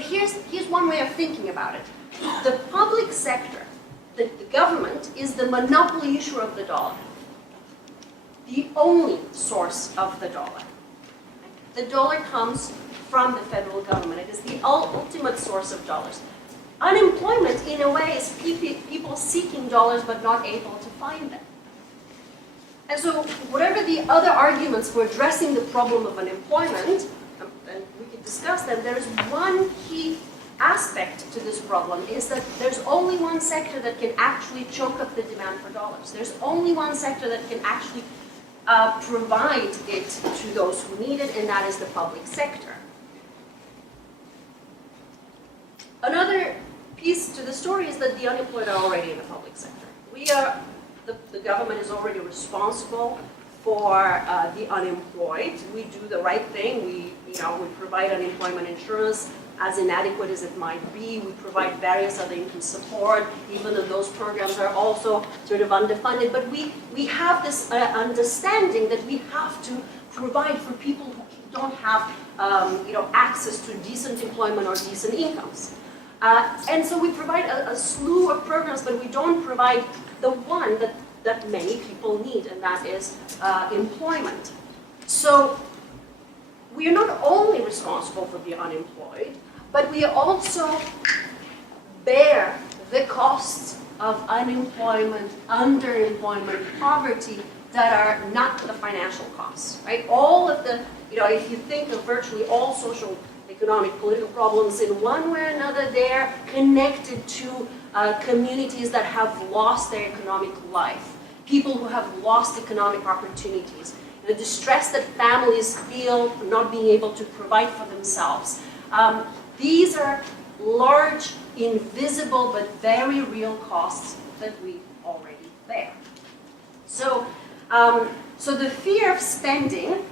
here's one way of thinking about it. The public sector, the government, is the monopoly issuer of the dollar, the only source of the dollar. The dollar comes from the federal government. It is the ultimate source of dollars. Unemployment, in a way, is people seeking dollars but not able to find them. And so whatever the other arguments for addressing the problem of unemployment, and we can discuss them, there is one key aspect to this problem, is that there's only one sector that can actually choke up the demand for dollars. There's only one sector that can actually provide it to those who need it, and that is the public sector. Another piece to the story is that the unemployed are already in the public sector. The government is already responsible for the unemployed. We do the right thing. We provide unemployment insurance, as inadequate as it might be. We provide various other income support, even though those programs are also sort of underfunded. But we have this understanding that we have to provide for people who don't have access to decent employment or decent incomes. And so we provide a slew of programs, but we don't provide the one that many people need, and that is employment. So we are not only responsible for the unemployed, but we also bear the costs of unemployment, underemployment, poverty that are not the financial costs, right? All of the, if you think of virtually all social, economic, political problems in one way or another, they're connected to communities that have lost their economic life, people who have lost economic opportunities, the distress that families feel for not being able to provide for themselves. These are large, invisible, but very real costs that we already bear. So the fear of spending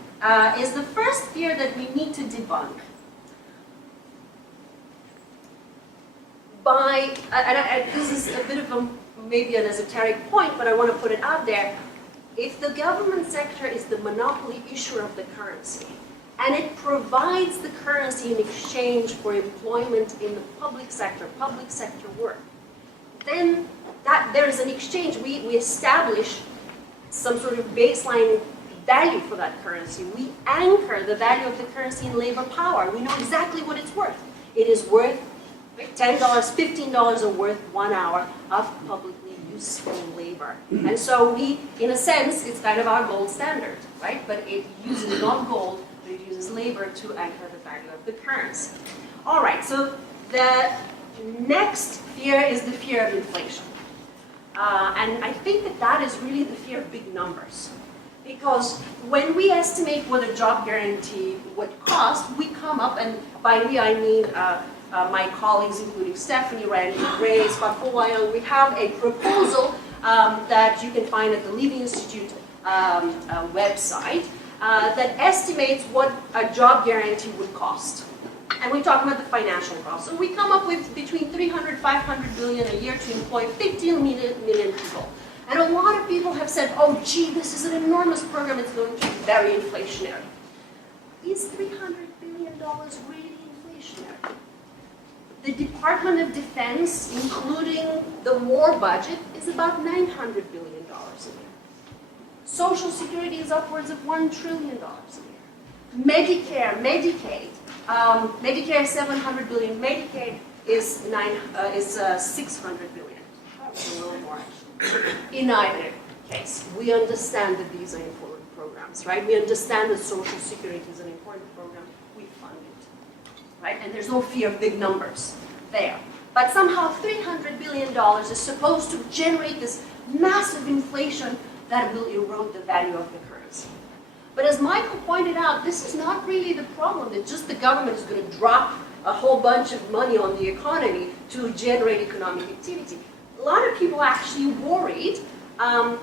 is the first fear that we need to debunk. This is a bit of maybe an esoteric point, but I want to put it out there. If the government sector is the monopoly issuer of the currency, and it provides the currency in exchange for employment in the public sector work, then there is an exchange. We establish some sort of baseline value for that currency. We anchor the value of the currency in labor power. We know exactly what it's worth. It is worth $10, $15 are worth 1 hour of publicly useful labor. And so we, in a sense, it's kind of our gold standard, right? But it uses not gold, but it uses labor to anchor the value of the currency. All right, so the next fear is the fear of inflation. And I think that that is really the fear of big numbers. Because when we estimate what a job guarantee would cost, we come up, and by we I mean my colleagues, including Stephanie, Randy, Ray, Scott Fulwiler, we have a proposal that you can find at the Levy Institute website that estimates what a job guarantee would cost. And we talk about the financial cost. So we come up with between 300, 500 billion a year to employ 15 million people. And a lot of people have said, oh gee, this is an enormous program, it's going to be very inflationary. Is $300 billion really inflationary? The Department of Defense, including the war budget, is about $900 billion a year. Social Security is upwards of $1 trillion a year. Medicare, Medicaid, Medicare is $700 billion, Medicaid is $600 billion. That's a little more actually. In either case, we understand that these are important programs, right? We understand that Social Security is an important program. We fund it, right? And there's no fear of big numbers there. But somehow $300 billion is supposed to generate this massive inflation that will erode the value of the currency. But as Michael pointed out, this is not really the problem, that just the government is going to drop a whole bunch of money on the economy to generate economic activity. A lot of people are actually worried that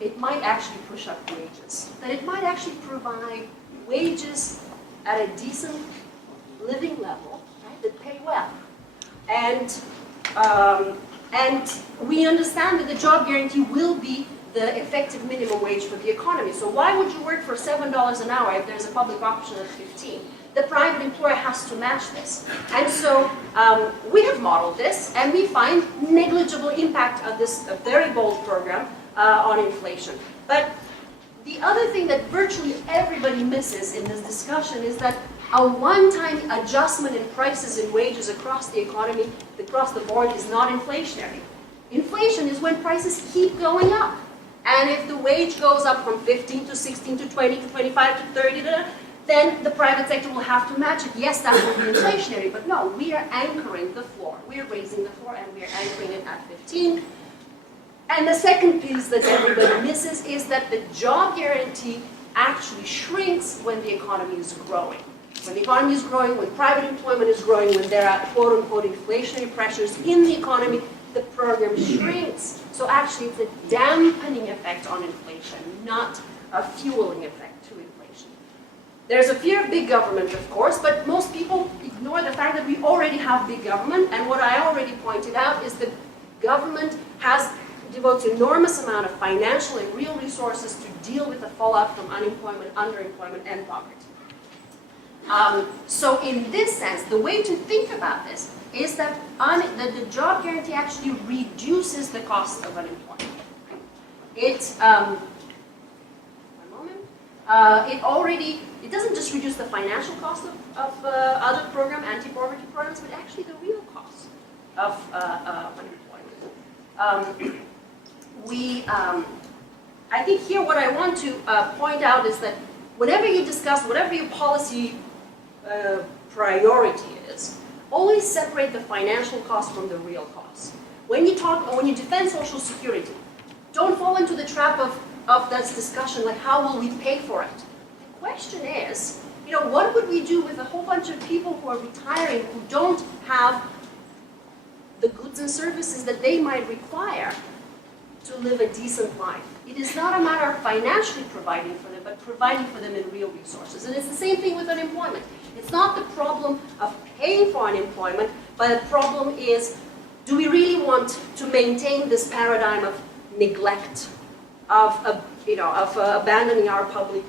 it might actually push up wages, that it might actually provide wages at a decent living level, right, that pay well. And we understand that the job guarantee will be the effective minimum wage for the economy. So why would you work for $7 an hour if there's a public option at 15? The private employer has to match this. And so we have modeled this, and we find negligible impact of this very bold program on inflation. But the other thing that virtually everybody misses in this discussion is that a one-time adjustment in prices and wages across the economy, across the board, is not inflationary. Inflation is when prices keep going up. And if the wage goes up from 15 to 16 to 20 to 25 to 30, then the private sector will have to match it. Yes, that will be inflationary, but no, we are anchoring the floor. We are raising the floor, and we are anchoring it at 15. And the second piece that everybody misses is that the job guarantee actually shrinks when the economy is growing. When the economy is growing, when private employment is growing, when there are quote-unquote inflationary pressures in the economy, the program shrinks. So actually it's a dampening effect on inflation, not a fueling effect to inflation. There's a fear of big government, of course, but most people ignore the fact that we already have big government, and what I already pointed out is that government devotes enormous amount of financial and real resources to deal with the fallout from unemployment, underemployment, and poverty. So in this sense, the way to think about this is that the job guarantee actually reduces the cost of unemployment. It doesn't just reduce the financial cost of other program, anti-poverty programs, but actually the real cost of unemployment. I think here what I want to point out is that whenever you discuss, whatever your policy priority is, always separate the financial cost from the real cost. When you defend Social Security, don't fall into the trap of this discussion like how will we pay for it. The question is, what would we do with a whole bunch of people who are retiring who don't have the goods and services that they might require to live a decent life? It is not a matter of financially providing for them, but providing for them in real resources. And it's the same thing with unemployment. It's not the problem of paying for unemployment, but the problem is, do we really want to maintain this paradigm of neglect, of abandoning our public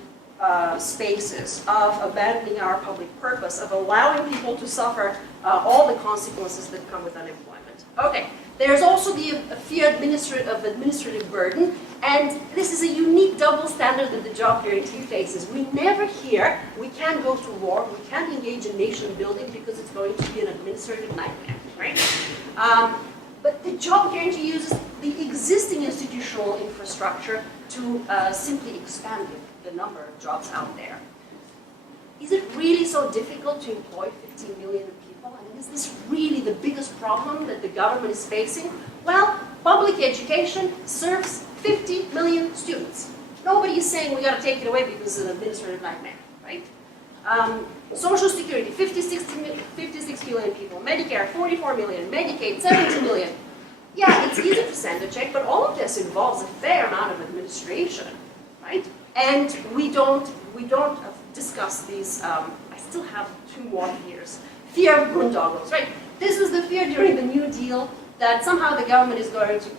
spaces, of abandoning our public purpose, of allowing people to suffer all the consequences that come with unemployment? Okay, There's also the fear of administrative burden, and this is a unique double standard that the job guarantee faces. We never hear, we can't go to war, we can't engage in nation building because it's going to be an administrative nightmare, right? But the job guarantee uses the existing institutional infrastructure to simply expand the number of jobs out there. Is it really so difficult to employ 15 million people? I mean, is this really the biggest problem that the government is facing? Well, public education serves 50 million students. Nobody is saying we got to take it away because it's an administrative nightmare, right? Social Security, 56 million people. Medicare, 44 million. Medicaid, 70 million. Yeah, it's easy to send a check, but all of this involves a fair amount of administration, right? And we don't discuss these. I still have 2 more fears. Fear of boondoggles, right? This was the fear during the New Deal that somehow the government is going to,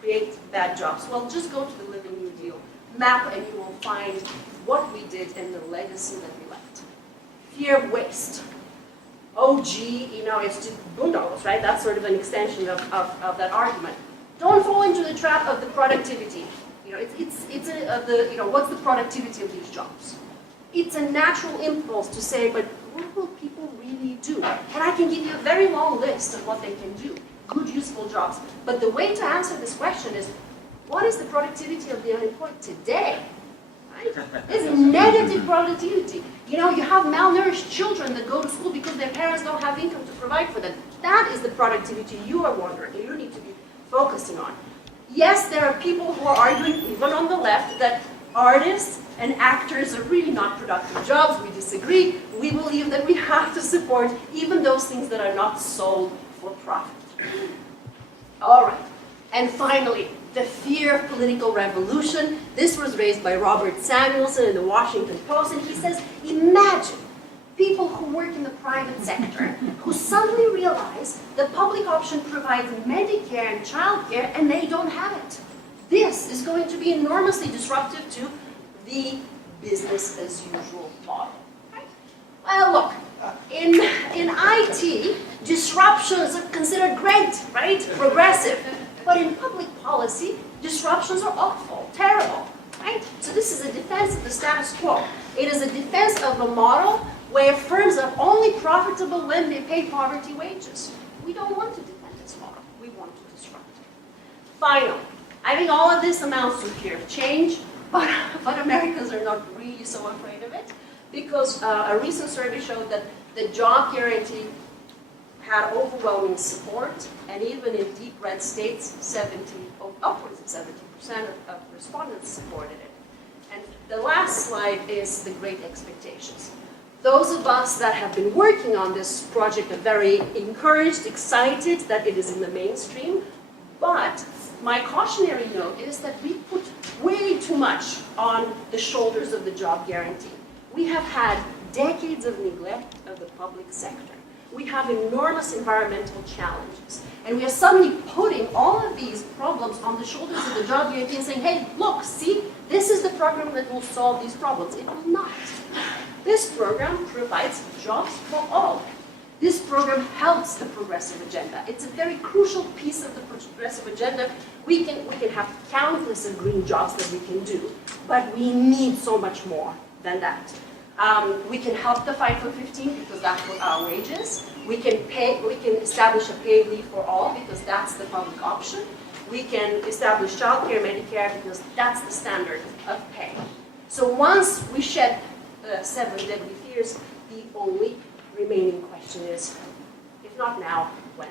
create bad jobs. Well, just go to the Living New Deal map and you will find what we did and the legacy that we left. Fear of waste. Oh, gee, it's just boondoggles, right? That's sort of an extension of that argument. Don't fall into the trap of the productivity. What's the productivity of these jobs? It's a natural impulse to say, but what will people really do? And I can give you a very long list of what they can do. Good, useful jobs. But the way to answer this question is, what is the productivity of the unemployed today? Right? It's negative productivity. You have malnourished children that go to school because their parents don't have income to provide for them. That is the productivity you are wondering, you need to be focusing on. Yes, there are people who are arguing, even on the left, that artists and actors are really not productive jobs. We disagree. We believe that we have to support even those things that are not sold for profit. All right. And finally, the fear of political revolution. This was raised by Robert Samuelson in the Washington Post, and he says, imagine people who work in the private sector who suddenly realize the public option provides Medicare and childcare and they don't have it. This is going to be enormously disruptive to the business as usual model. Right? Well, look, in IT, disruptions are considered great, right? Progressive. But in public policy, disruptions are awful, terrible, right? So this is a defense of the status quo. It is a defense of a model where firms are only profitable when they pay poverty wages. We don't want to defend this model. We want to disrupt it. Finally, I think all of this amounts to fear of change, but Americans are not really so afraid of it, because a recent survey showed that the job guarantee had overwhelming support, and even in deep red states, upwards of 70% of respondents supported it. And the last slide is the great expectations. Those of us that have been working on this project are very encouraged, excited that it is in the mainstream, but my cautionary note is that we put way too much on the shoulders of the job guarantee. We have had decades of neglect of the public sector. We have enormous environmental challenges. And we are suddenly putting all of these problems on the shoulders of the job guarantee and saying, hey, look, see, this is the program that will solve these problems. It will not. This program provides jobs for all. This program helps the progressive agenda. It's a very crucial piece of the progressive agenda. We can have countless of green jobs that we can do, but we need so much more than that. We can help the fight for 15 because that's what our wages. We can establish a paid leave for all because that's the public option. We can establish childcare, Medicare because that's the standard of pay. So once we shed the 7 deadly fears, the only remaining question is, if not now, when?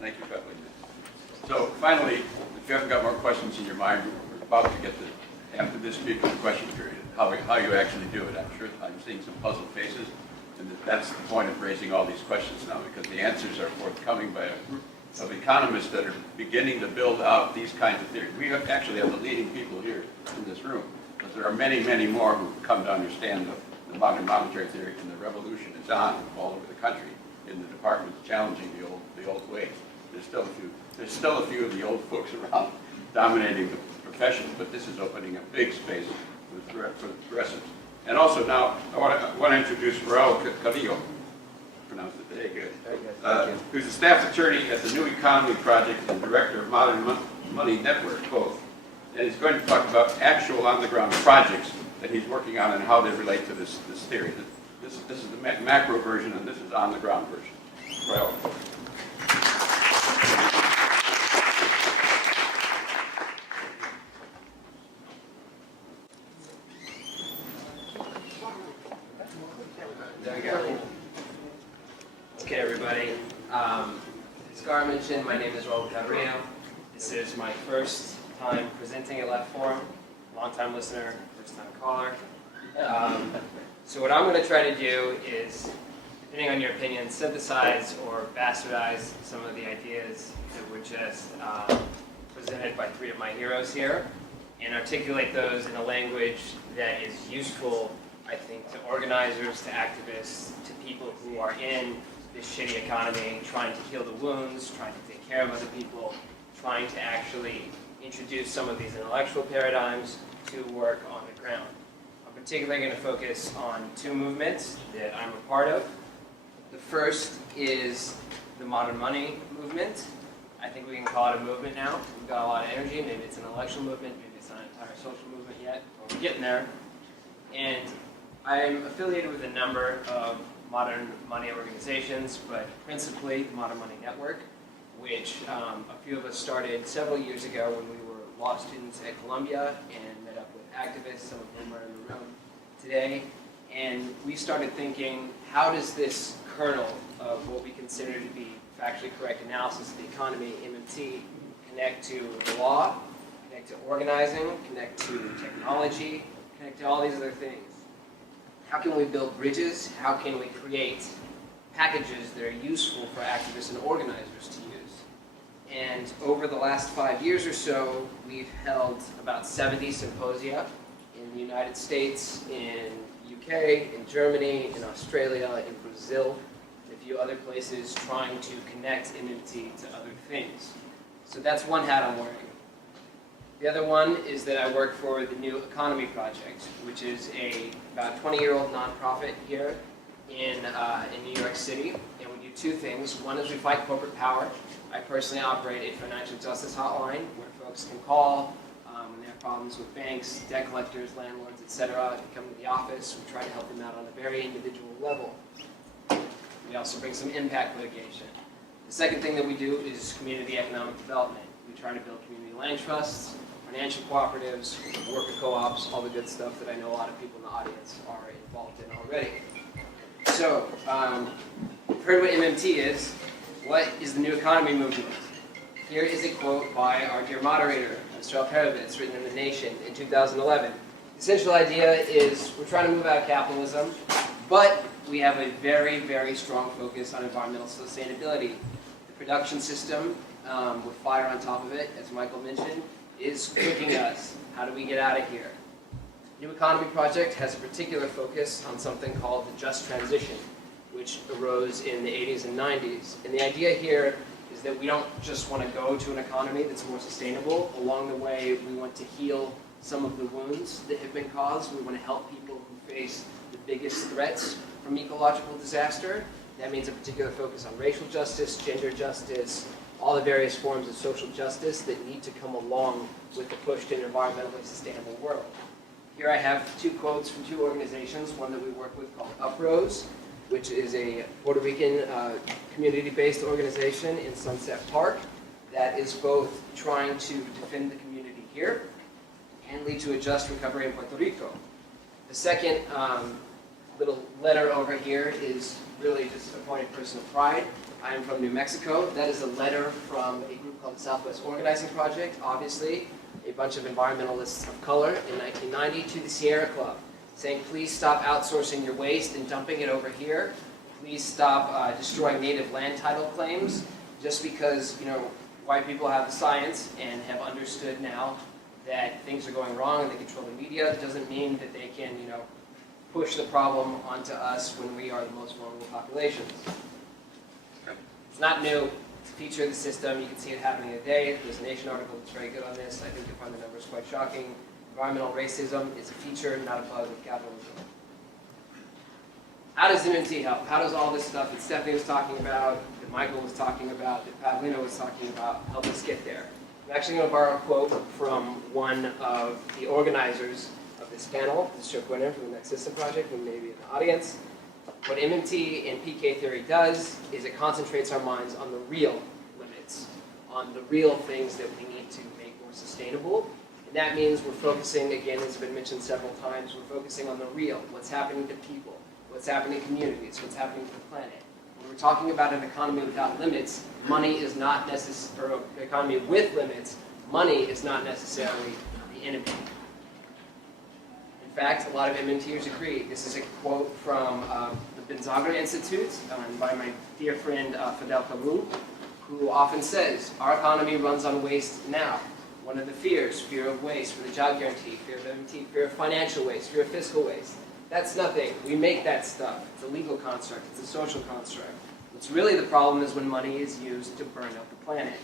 Thank you, Pavlina. So finally, if you haven't got more questions in your mind, we're about to get to, after this speaker, the question period, how you actually do it. I'm sure I'm seeing some puzzled faces, and that's the point of raising all these questions now, because the answers are forthcoming by a group of economists that are beginning to build out these kinds of theories. We actually have the leading people here in this room, but there are many, many more who've come to understand the modern monetary theory, and the revolution is on all over the country in the departments challenging the old ways. There's still a few of the old folks around dominating the profession, but this is opening a big space for the progressives. And also now, I want to introduce Raúl Carrillo, pronounced it very good, who's a staff attorney at the New Economy Project and director of Modern Money Network, both. And he's going to talk about actual on-the-ground projects that he's working on and how they relate to this theory. This is the macro version, and this is on-the-ground version. Raúl. There we go. Okay, everybody. As Gar mentioned, my name is Raúl Carrillo. This is my first time presenting at Left Forum. Long-time listener, first-time caller. So what I'm going to try to do is, depending on your opinion, synthesize or bastardize some of the ideas that were just presented by three of my heroes here, and articulate those in a language that is useful, I think, to organizers, to activists, to people who are in this shitty economy, trying to heal the wounds, trying to take care of other people, trying to actually introduce some of these intellectual paradigms to work on the ground. I'm particularly going to focus on two movements that I'm a part of. The first is the modern money movement. I think we can call it a movement now. We've got a lot of energy. Maybe it's an intellectual movement. Maybe it's not an entire social movement yet, but we're getting there. And I'm affiliated with a number of modern money organizations, but principally the Modern Money Network, which a few of us started several years ago when we were law students at Columbia and met up with activists, some of whom are in the room today. And we started thinking, how does this kernel of what we consider to be factually correct analysis of the economy, MMT, connect to the law, connect to organizing, connect to technology, connect to all these other things? How can we build bridges? How can we create packages that are useful for activists and organizers to use? And over the last 5 years or so, we've held about 70 symposia in the United States, in UK, in Germany, in Australia, in Brazil, and a few other places, trying to connect MMT to other things. So that's one hat I'm wearing. The other one is that I work for the New Economy Project, which is about 20-year-old nonprofit here in New York City. And we do two things. One is we fight corporate power. I personally operate a financial justice hotline where folks can call when they have problems with banks, debt collectors, landlords, etc. They come to the office. We try to help them out on a very individual level. We also bring some impact litigation. The second thing that we do is community economic development. We try to build community land trusts, financial cooperatives, worker co-ops, all the good stuff that I know a lot of people in the audience are involved in already. So, you've heard what MMT is. What is the New Economy movement? Here is a quote by our dear moderator, Mr. Alperovitz, written in The Nation in 2011. The essential idea is we're trying to move out of capitalism, but we have a very, very strong focus on environmental sustainability. The production system, with fire on top of it, as Michael mentioned, is cooking us. How do we get out of here? New Economy Project has a particular focus on something called the just transition, which arose in the 80s and 90s. And the idea here is that we don't just want to go to an economy that's more sustainable. Along the way, we want to heal some of the wounds that have been caused. We want to help people who face the biggest threats from ecological disaster. That means a particular focus on racial justice, gender justice, all the various forms of social justice that need to come along with the push to an environmentally sustainable world. Here I have two quotes from two organizations, one that we work with called Uprose, which is a Puerto Rican community-based organization in Sunset Park that is both trying to defend the community here and lead to a just recovery in Puerto Rico. The second little letter over here is really just a point of personal pride. I am from New Mexico. That is a letter from a group called the Southwest Organizing Project, obviously, a bunch of environmentalists of color in 1990 to the Sierra Club, saying, please stop outsourcing your waste and dumping it over here. Please stop destroying native land title claims. Just because, white people have the science and have understood now that things are going wrong and they control the media, doesn't mean that they can, push the problem onto us when we are the most vulnerable populations. It's not new. It's a feature of the system. You can see it happening today. There's a Nation article that's very good on this. I think you'll find the numbers quite shocking. Environmental racism is a feature, not a bug of capitalism. How does MMT help? How does all this stuff that Stephanie was talking about, that Michael was talking about, that Pavlina was talking about, help us get there? I'm actually going to borrow a quote from one of the organizers of this panel, this Chuck Winner from the Next System Project, who may be in the audience. What MMT and PK theory does is it concentrates our minds on the real limits, on the real things that we need to make more sustainable. And that means we're focusing, again, as has been mentioned several times, we're focusing on the real, what's happening to people, what's happening to communities, what's happening to the planet. When we're talking about an economy without limits, money is not necessarily, or an economy with limits, money is not necessarily the enemy. In fact, a lot of MMTers agree. This is a quote from the Benzagra Institute by my dear friend Fidel Cabul, who often says, our economy runs on waste now. One of the fears, fear of waste for the job guarantee, fear of MMT, fear of financial waste, fear of fiscal waste. That's nothing. We make that stuff. It's a legal construct. It's a social construct. What's really the problem is when money is used to burn up the planet.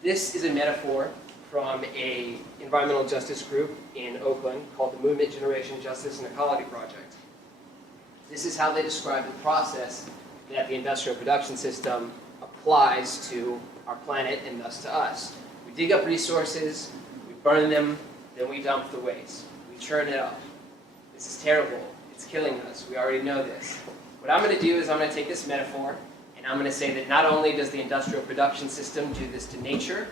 This is a metaphor from an environmental justice group in Oakland called the Movement Generation Justice and Ecology Project. This is how they describe the process that the industrial production system applies to our planet and thus to us. We dig up resources, we burn them, then we dump the waste. We churn it up. This is terrible. It's killing us. We already know this. What I'm going to do is I'm going to take this metaphor and I'm going to say that not only does the industrial production system do this to nature,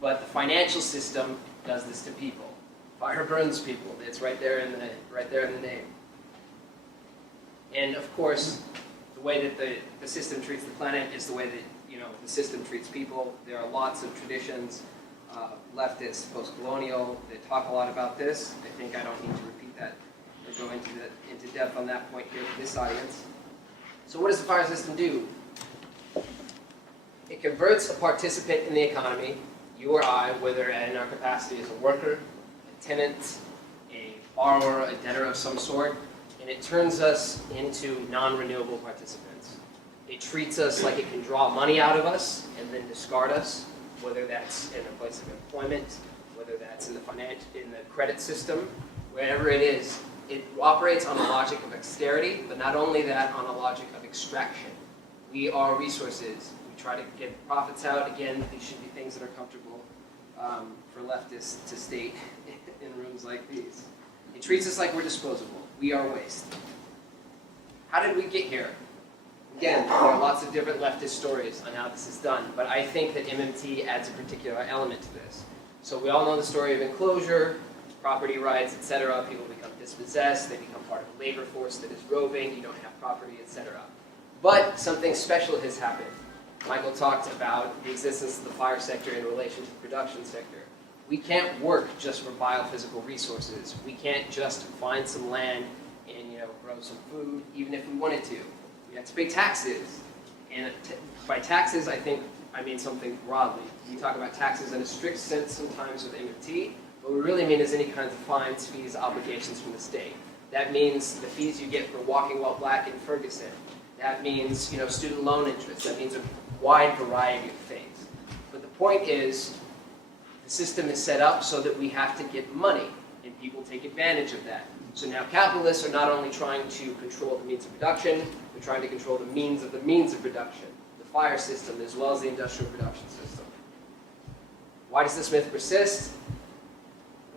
but the financial system does this to people. Fire burns people. It's right there in the name. And of course, the way that the system treats the planet is the way that the system treats people. There are lots of traditions, leftist, post-colonial, that talk a lot about this. I think I don't need to repeat that or go into depth on that point here for this audience. So what does the fire system do? It converts a participant in the economy, you or I, whether in our capacity as a worker, a tenant, a borrower, a debtor of some sort, and it turns us into non-renewable participants. It treats us like it can draw money out of us and then discard us, whether that's in a place of employment, whether that's in the credit system, wherever it is. It operates on a logic of austerity, but not only that, on a logic of extraction. We are resources. We try to get profits out. Again, these should be things that are comfortable for leftists to state in rooms like these. It treats us like we're disposable. We are waste. How did we get here? Again, there are lots of different leftist stories on how this is done, but I think that MMT adds a particular element to this. So we all know the story of enclosure, property rights, etc. People become dispossessed, they become part of a labor force that is roving, you don't have property, etc. But something special has happened. Michael talked about the existence of the fire sector in relation to the production sector. We can't work just for biophysical resources. We can't just find some land and grow some food, even if we wanted to. We have to pay taxes. And by taxes, I mean something broadly. We talk about taxes in a strict sense sometimes with MMT. What we really mean is any kinds of fines, fees, obligations from the state. That means the fees you get for walking while black in Ferguson. That means student loan interest. That means a wide variety of things. But the point is, the system is set up so that we have to get money, and people take advantage of that. So now capitalists are not only trying to control the means of production, they're trying to control the means of production, the fire system as well as the industrial production system. Why does this myth persist?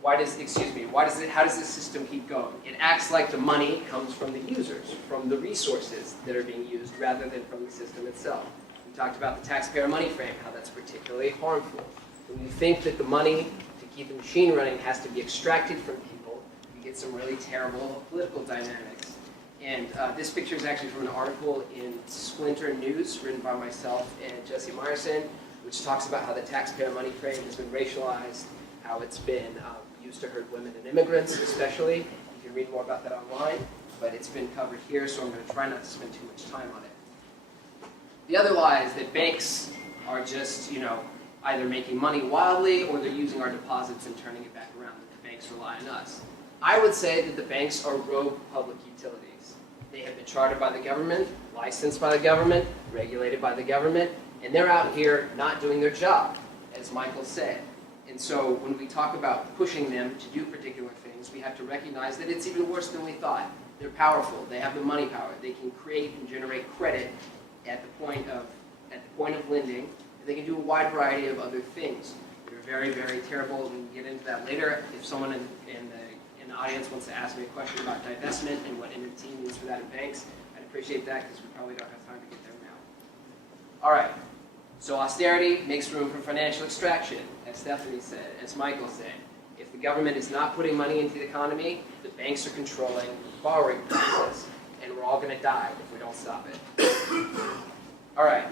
How does this system keep going? It acts like the money comes from the users, from the resources that are being used rather than from the system itself. We talked about the taxpayer money frame, how that's particularly harmful. When you think that the money to keep the machine running has to be extracted from people, you get some really terrible political dynamics. And this picture is actually from an article in Splinter News written by myself and Jesse Meyerson, which talks about how the taxpayer money frame has been racialized, how it's been used to hurt women and immigrants especially. You can read more about that online, but it's been covered here, so I'm going to try not to spend too much time on it. The other lie is that banks are just, either making money wildly or they're using our deposits and turning it back around, that the banks rely on us. I would say that the banks are rogue public utilities. They have been chartered by the government, licensed by the government, regulated by the government, and they're out here not doing their job, as Michael said. And so when we talk about pushing them to do particular things, we have to recognize that it's even worse than we thought. They're powerful. They have the money power. They can create and generate credit at the point of lending. And they can do a wide variety of other things. They're very, very terrible. We can get into that later. If someone in the audience wants to ask me a question about divestment and what MMT means for that in banks, I'd appreciate that because we probably don't have time to get there now. All right. So austerity makes room for financial extraction, as Stephanie said, as Michael said. If the government is not putting money into the economy, the banks are controlling the borrowing process, and we're all going to die if we don't stop it. All right.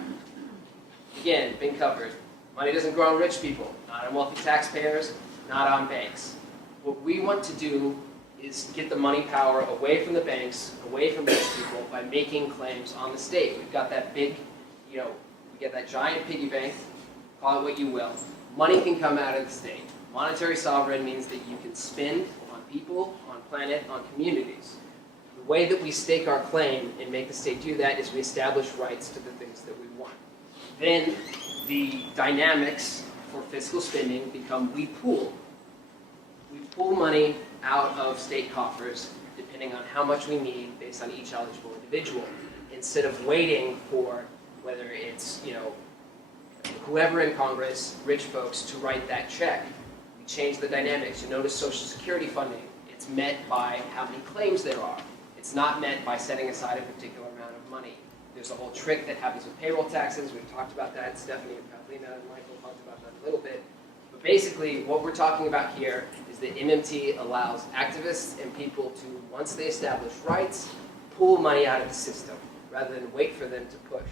Again, been covered. Money doesn't grow on rich people, not on wealthy taxpayers, not on banks. What we want to do is get the money power away from the banks, away from rich people, by making claims on the state. We've got that big, we get that giant piggy bank, call it what you will. Money can come out of the state. Monetary sovereign means that you can spend on people, on planet, on communities. The way that we stake our claim and make the state do that is we establish rights to the things that we want. Then the dynamics for fiscal spending become we pool. We pool money out of state coffers depending on how much we need based on each eligible individual, instead of waiting for whether it's, whoever in Congress, rich folks, to write that check. We change the dynamics. You notice Social Security funding. It's met by how many claims there are. It's not met by setting aside a particular amount of money. There's a whole trick that happens with payroll taxes. We've talked about that. Stephanie and Pavlina and Michael talked about that a little bit. But basically, what we're talking about here is that MMT allows activists and people to, once they establish rights, pull money out of the system, rather than wait for them to push.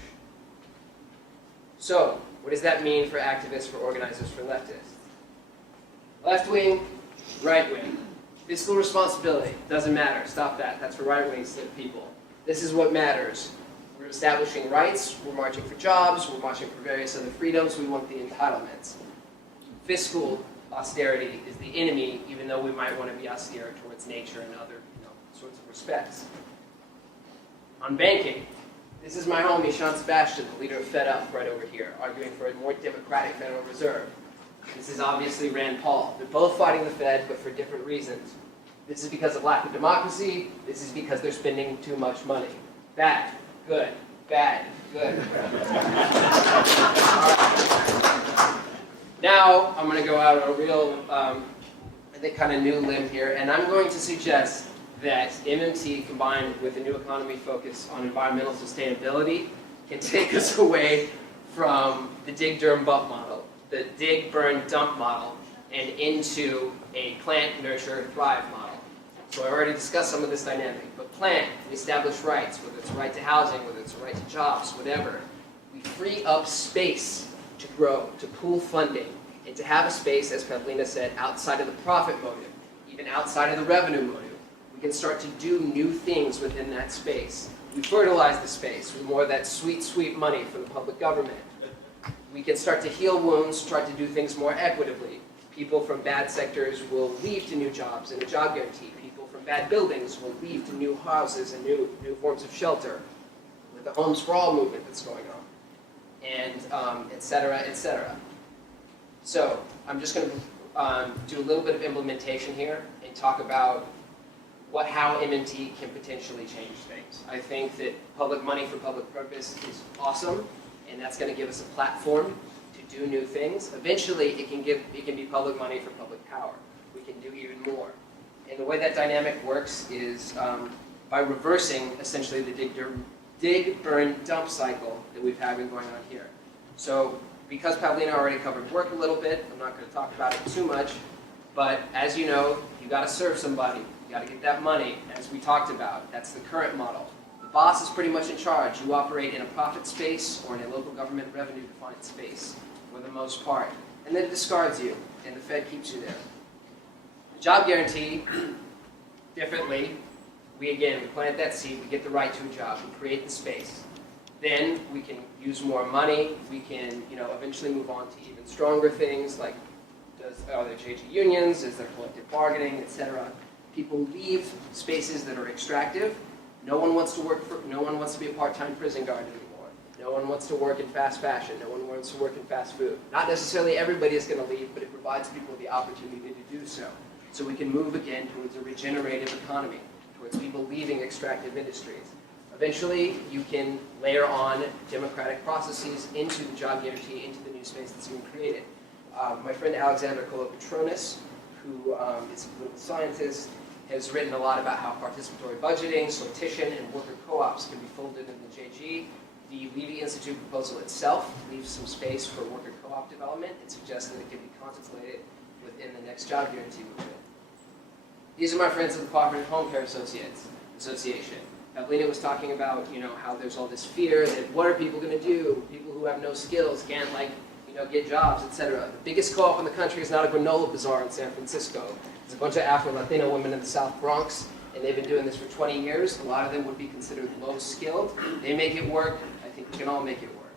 So, what does that mean for activists, for organizers, for leftists? Left wing, right wing. Fiscal responsibility, doesn't matter. Stop that. That's for right wing people. This is what matters. We're establishing rights, we're marching for jobs, we're marching for various other freedoms, we want the entitlements. Fiscal austerity is the enemy, even though we might want to be austere towards nature and other sorts of respects. On banking, this is my homie, Sean Sebastian, the leader of Fed Up, right over here, arguing for a more democratic Federal Reserve. This is obviously Rand Paul. They're both fighting the Fed, but for different reasons. This is because of lack of democracy. This is because they're spending too much money. Bad, good, bad, good. All right. Now, I'm going to go out on a real, I think, kind of new limb here, and I'm going to suggest that MMT, combined with a new economy focus on environmental sustainability, can take us away from the dig, burn, bump model, the dig, burn, dump model, and into a plant, nurture, thrive model. So I already discussed some of this dynamic, but plant, we establish rights, whether it's a right to housing, whether it's a right to jobs, whatever. We free up space to grow, to pool funding, and to have a space, as Pavlina said, outside of the profit motive, even outside of the revenue motive. We can start to do new things within that space. We fertilize the space with more of that sweet, sweet money from the public government. We can start to heal wounds, try to do things more equitably. People from bad sectors will leave to new jobs and a job guarantee. People from bad buildings will leave to new houses and new forms of shelter with the Homes for All movement that's going on, and et cetera, et cetera. So I'm just going to do a little bit of implementation here and talk about how MMT can potentially change things. I think that public money for public purpose is awesome, and that's going to give us a platform to do new things. Eventually, it can be public money for public power. We can do even more. And the way that dynamic works is by reversing, essentially, the dig, burn, dump cycle that we've had been going on here. So because Pavlina already covered work a little bit, I'm not going to talk about it too much, but as you know, you got to serve somebody. You got to get that money, as we talked about. That's the current model. The boss is pretty much in charge. You operate in a profit space or in a local government revenue-defined space for the most part. And then it discards you, and the Fed keeps you there. The job guarantee, differently, we plant that seed, we get the right to a job, we create the space. Then we can use more money, we can eventually move on to even stronger things like are there JG unions, is there collective bargaining, etc. People leave spaces that are extractive, No one wants to be a part-time prison guard anymore. No one wants to work in fast fashion. No one wants to work in fast food. Not necessarily everybody is going to leave, but it provides people the opportunity to do so. So we can move again towards a regenerative economy, towards people leaving extractive industries. Eventually, you can layer on democratic processes into the job guarantee, into the new space that's being created. My friend Alexander Kolopatronis, who is a political scientist, has written a lot about how participatory budgeting, sortition, and worker co-ops can be folded in the JG. The Levy Institute proposal itself leaves some space for worker co-op development and suggests that it can be contemplated within the next job guarantee movement. These are my friends of the Cooperative Home Care Association. Pavlina was talking about, how there's all this fear that what are people going to do? People who have no skills can't, get jobs, etc. The biggest co-op in the country is not a granola bazaar in San Francisco. It's a bunch of Afro-Latino women in the South Bronx, and they've been doing this for 20 years. A lot of them would be considered low-skilled. They make it work. I think we can all make it work.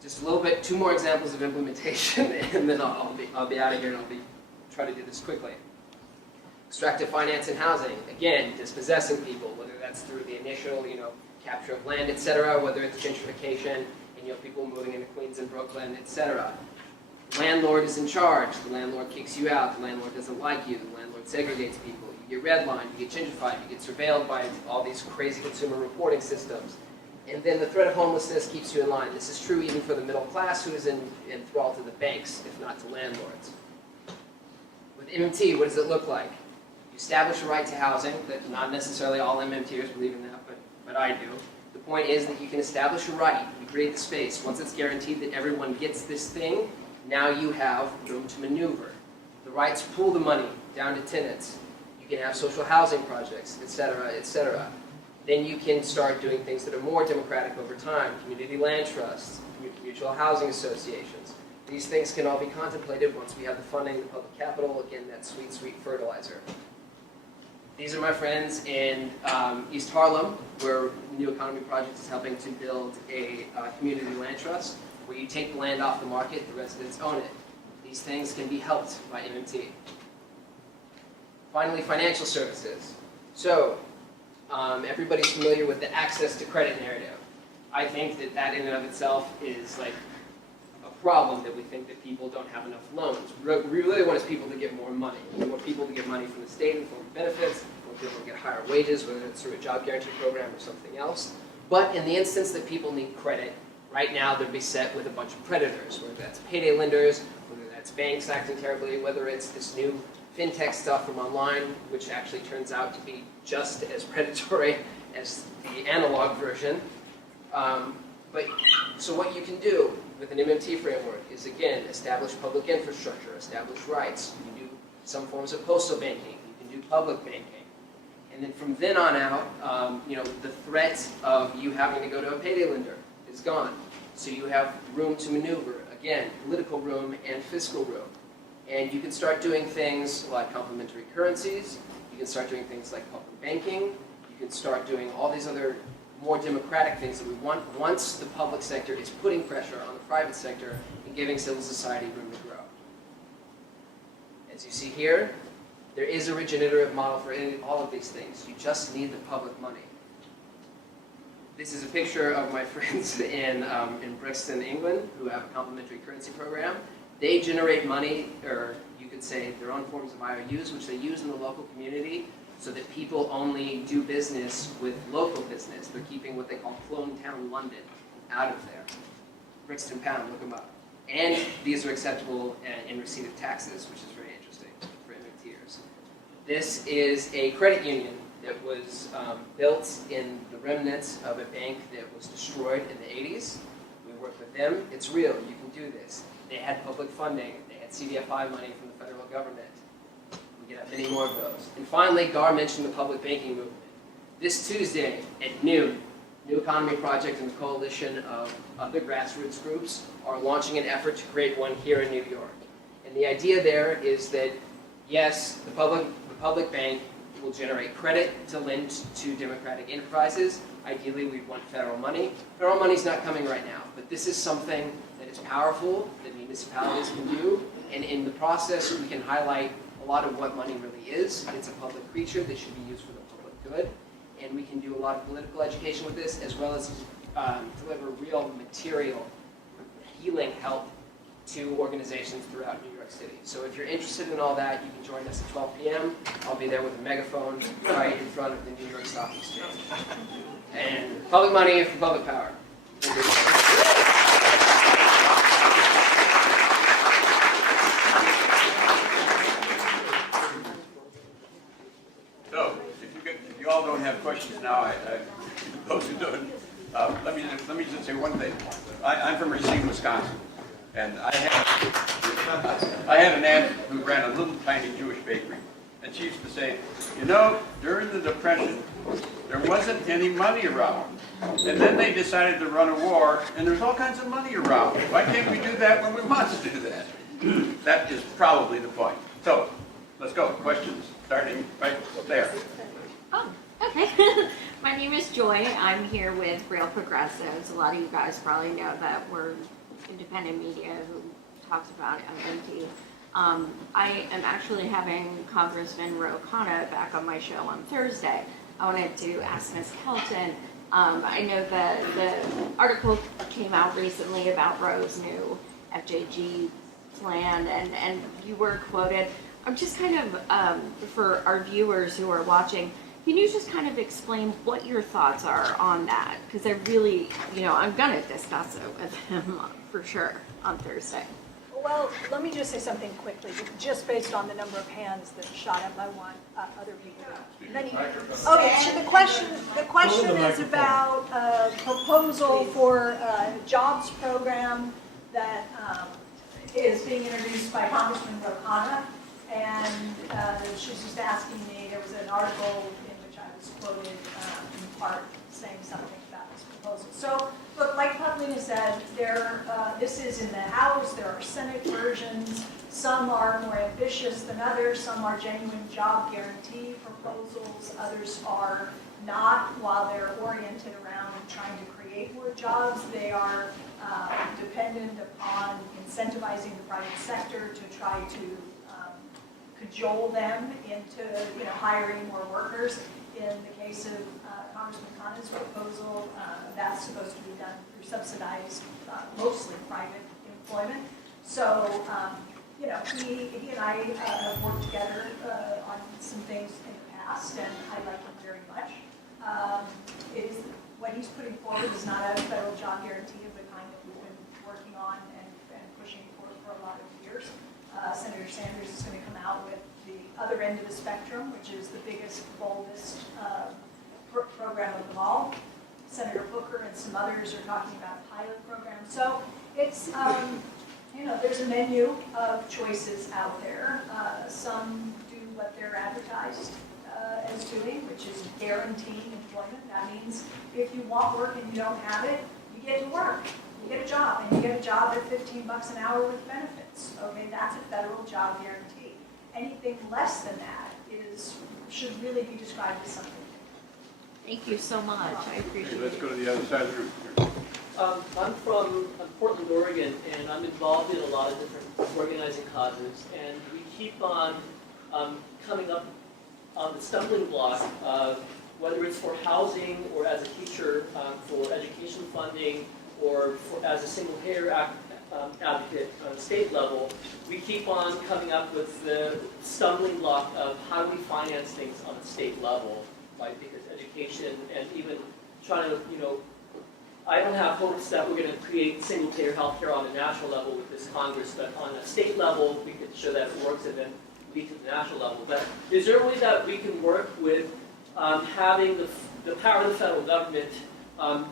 Just a little bit, 2 more examples of implementation, and then I'll be out of here, and I'll try to do this quickly. Extractive finance and housing. Again, dispossessing people, whether that's through the initial, capture of land, etc., whether it's gentrification, and people moving into Queens and Brooklyn, etc. Landlord is in charge. The landlord kicks you out. The landlord doesn't like you. The landlord segregates people. You get redlined. You get gentrified. You get surveilled by all these crazy consumer reporting systems. And then the threat of homelessness keeps you in line. This is true even for the middle class, who is enthralled to the banks, if not to landlords. With MMT, what does it look like? You establish a right to housing. That not necessarily all MMTers believe in that, but I do. The point is that you can establish a right. You create the space. Once it's guaranteed that everyone gets this thing, now you have room to maneuver. The rights pool the money down to tenants. You can have social housing projects, etc., etc. Then you can start doing things that are more democratic over time. Community land trusts, mutual housing associations. These things can all be contemplated once we have the funding, the public capital, again, that sweet, sweet fertilizer. These are my friends in East Harlem, where New Economy Project is helping to build a community land trust, where you take the land off the market, the residents own it. These things can be helped by MMT. Finally, financial services. So, everybody's familiar with the access to credit narrative. I think that in and of itself is like a problem, that we think that people don't have enough loans. What we really want is people to get more money. We want people to get money from the state in the form of benefits. We want people to get higher wages, whether it's through a job guarantee program or something else. But in the instance that people need credit, right now they're beset with a bunch of predators, whether that's payday lenders, whether that's banks acting terribly, whether it's this new fintech stuff from online, which actually turns out to be just as predatory as the analog version. So what you can do with an MMT framework is, again, establish public infrastructure, establish rights. You can do some forms of postal banking. You can do public banking. And then from then on out, the threat of you having to go to a payday lender is gone. So you have room to maneuver, again, political room and fiscal room. And you can start doing things like complementary currencies. You can start doing things like public banking. You can start doing all these other more democratic things that we want once the public sector is putting pressure on the private sector and giving civil society room to grow. As you see here, there is a regenerative model for all of these things. You just need the public money. This is a picture of my friends in Brixton, England, who have a complementary currency program. They generate money, or you could say their own forms of IOUs, which they use in the local community, so that people only do business with local business. They're keeping what they call Clone Town London out of there. Brixton Pound, look them up. And these are acceptable in receipt of taxes, which is very interesting for MMTers. This is a credit union that was built in the remnants of a bank that was destroyed in the 80s. We work with them. It's real. You can do this. They had public funding. They had CDFI money from the federal government. We can have many more of those. And finally, Gar mentioned the public banking movement. This Tuesday at noon, New Economy Project and a coalition of other grassroots groups are launching an effort to create one here in New York. And the idea there is that, yes, the public bank will generate credit to lend to democratic enterprises. Ideally, we want federal money. Federal money is not coming right now, but this is something that is powerful, that municipalities can do, and in the process, we can highlight a lot of what money really is. It's a public creature that should be used for the public good. and we can do a lot of political education with this, as well as deliver real material healing help to organizations throughout New York City. So if you're interested in all that, you can join us at 12 p.m. I'll be there with a megaphone right in front of the New York Stock Exchange. And public money for public power. So, if you all don't have questions now, those who don't, let me just say one thing. I'm from Racine, Wisconsin, and I had an aunt who ran a little tiny Jewish bakery, and she used to say, you know, during the Depression, there wasn't any money around, and then they decided to run a war, and there's all kinds of money around. Why can't we do that when we want to do that? That is probably the point. So, let's go. Questions, starting right there. Oh, okay. My name is Joy. I'm here with Real Progressives. A lot of you guys probably know that we're independent media who talks about MMT. I am actually having Congressman Raúl Carrillo back on my show on Thursday. I wanted to ask Ms. Kelton, I know the article came out recently about Roe's new FJG plan, and you were quoted. I'm just kind of, for our viewers who are watching, can you just kind of explain what your thoughts are on that? Because I really, I'm going to discuss it with him for sure on Thursday. Well, let me just say something quickly, just based on the number of hands that shot up. I want other people. Okay, so the question is about a proposal for a jobs program that is being introduced by Congressman Raúl, and she's just asking me. There was an article in which I was quoted in part saying something about this proposal. So, look, like Pavlina said, this is in the House. There are Senate versions. Some are more ambitious than others. Some are genuine job guarantee proposals. Others are not. While they're oriented around trying to create more jobs, they are dependent upon incentivizing the private sector to try to cajole them into hiring more workers. In the case of Congressman Khanna's proposal, that's supposed to be done through subsidized, mostly private employment. So, he and I have worked together on some things in the past, and I like him very much. What he's putting forward is not a federal job guarantee of the kind that we've been working on and pushing for a lot of years. Senator Sanders is going to come out with the other end of the spectrum, which is the biggest, boldest program of them all. Senator Booker and some others are talking about pilot programs. So it's, there's a menu of choices out there. Some do what they're advertised as doing, which is guaranteeing employment. That means if you want work and you don't have it, you get to work. You get a job, and you get a job at $15 an hour with benefits. Okay, that's a federal job guarantee. Anything less than that should really be described as something. Thank you so much. I appreciate Let's it. go to the other side of the room. I'm from Portland, Oregon, and I'm involved in a lot of different organizing causes, and we keep on coming up on the stumbling block of whether it's for housing or as a teacher for education funding or as a single-payer advocate on the state level, we keep on coming up with the stumbling block of how do we finance things on the state level, right? Because education and even trying to, I don't have hopes that we're going to create single-payer healthcare on the national level with this Congress, but on a state level, we could show that it works and then lead to the national level. But is there a way that we can work with having the power of the federal government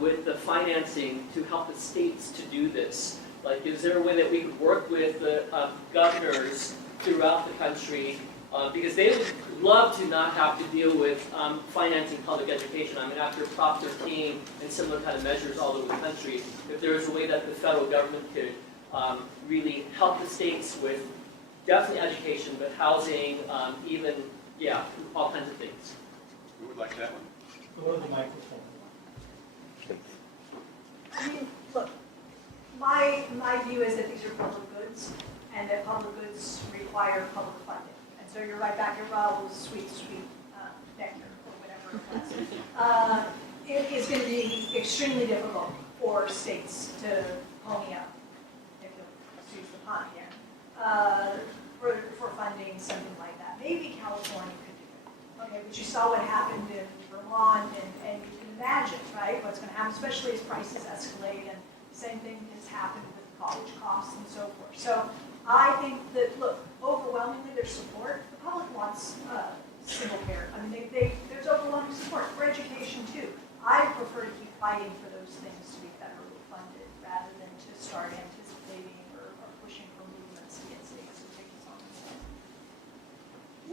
with the financing to help the states to do this? Like, is there a way that we could work with the governors throughout the country? Because they would love to not have to deal with financing public education. I mean, after Prop 13 and similar kind of measures all over the country, if there is a way that the federal government could really help the states with definitely education, but housing, even, all kinds of things. Who would like that one? Go to the microphone. I mean, look, my view is that these are public goods, and that public goods require public funding. And so you're right back at Raúl's sweet nectar, or whatever it was. it is going to be extremely difficult for states to pony up, if you'll excuse the pun here, for funding something like that. Maybe California could do it. Okay, but you saw what happened in Vermont, and you can imagine, right, what's going to happen, especially as prices escalate, and the same thing has happened with college costs and so forth. So I think that, look, overwhelmingly there's support. The public wants single payer. I mean, there's overwhelming support for education too. I prefer to keep fighting for those things to be federally funded rather than to start anticipating or pushing for movements to get states to take this on themselves.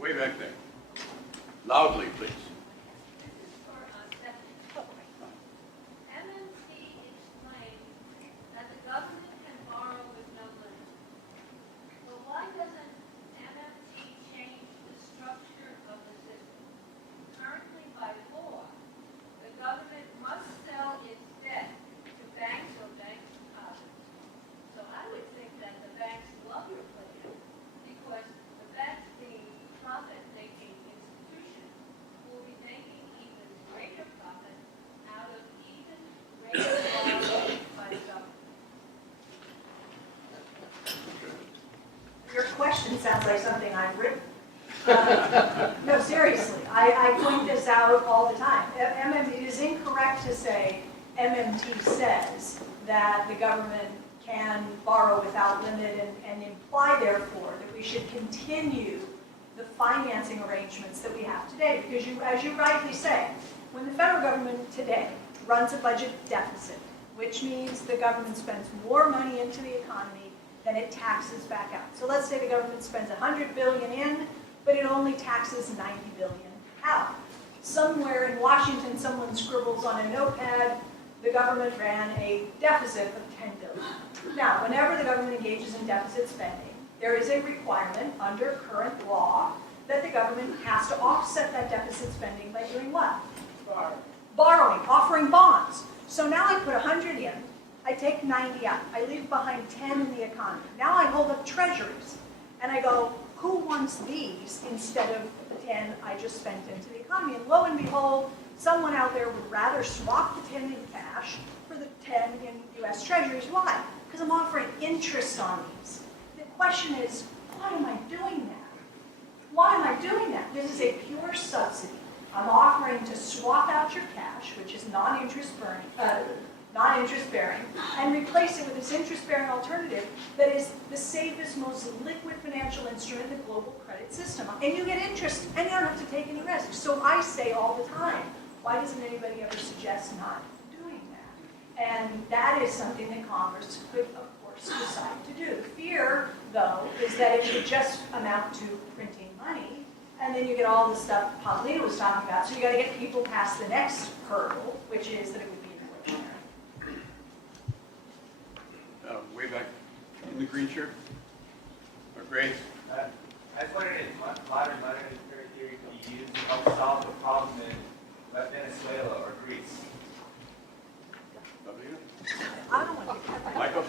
Way back there. Loudly, please. This is for Stephanie. MMT explains that the government can borrow with no limit. Well, why doesn't MMT change the structure of the system? Currently, by law, the government must sell its debt to banks or bank deposits. So I would think that the banks love your plan because the banks, being profit-making institution, will be making even greater profit out of even greater borrowing by the government. Your question sounds like something I've written. No, seriously, I point this out all the time. It is incorrect to say MMT says that the government can borrow without limit and imply, therefore, that we should continue the financing arrangements that we have today. Because as you rightly say, when the federal government today runs a budget deficit, which means the government spends more money into the economy than it taxes back out. So let's say the government spends $100 billion in, but it only taxes $90 billion out. Somewhere in Washington, someone scribbles on a notepad, the government ran a deficit of $10 billion. Now, whenever the government engages in deficit spending, there is a requirement under current law that the government has to offset that deficit spending by doing what? Borrowing, offering bonds. So now I put 100 in, I take 90 out, I leave behind 10 in the economy. Now I hold up treasuries, and I go, who wants these instead of the 10 I just spent into the economy? And lo and behold, someone out there would rather swap the 10 in cash for the 10 in US treasuries. Why? Because I'm offering interest on these. The question is, why am I doing that? Why am I doing that? This is a pure subsidy. I'm offering to swap out your cash, which is non-interest bearing, and replace it with this interest-bearing alternative that is the safest, most liquid financial instrument in the global credit system. And you get interest, and you don't have to take any risk. So I say all the time, why doesn't anybody ever suggest not doing that? And that is something that Congress could, of course, decide to do. The fear, though, is that it would just amount to printing money, and then you get all the stuff Pavlina was talking about. So you got to get people past the next hurdle, which is that it would be inflationary. Way back in the green shirt. Or gray. I was wondering if modern monetary theory can be used to help solve the problem in Venezuela or Greece. I don't want to get Michael?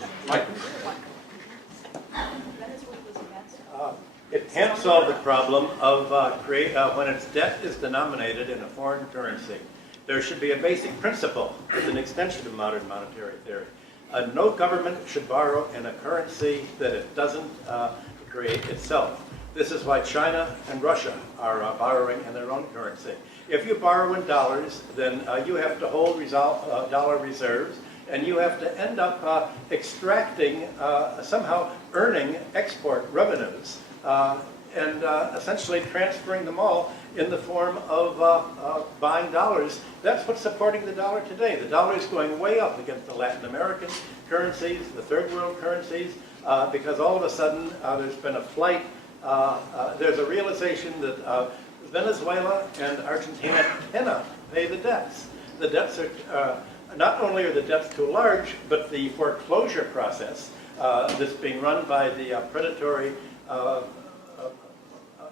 It can't solve the problem of when its debt is denominated in a foreign currency. There should be a basic principle as an extension of modern monetary theory. No government should borrow in a currency that it doesn't create itself. This is why China and Russia are borrowing in their own currency. If you borrow in dollars, then you have to hold dollar reserves, and you have to end up extracting, somehow earning export revenues, and essentially transferring them all in the form of buying dollars. That's what's supporting the dollar today. The dollar is going way up against the Latin American currencies, the third world currencies, because all of a sudden there's been a flight. There's a realization that Venezuela and Argentina cannot pay the debts. The debts are, not only are the debts too large, but the foreclosure process that's being run by the predatory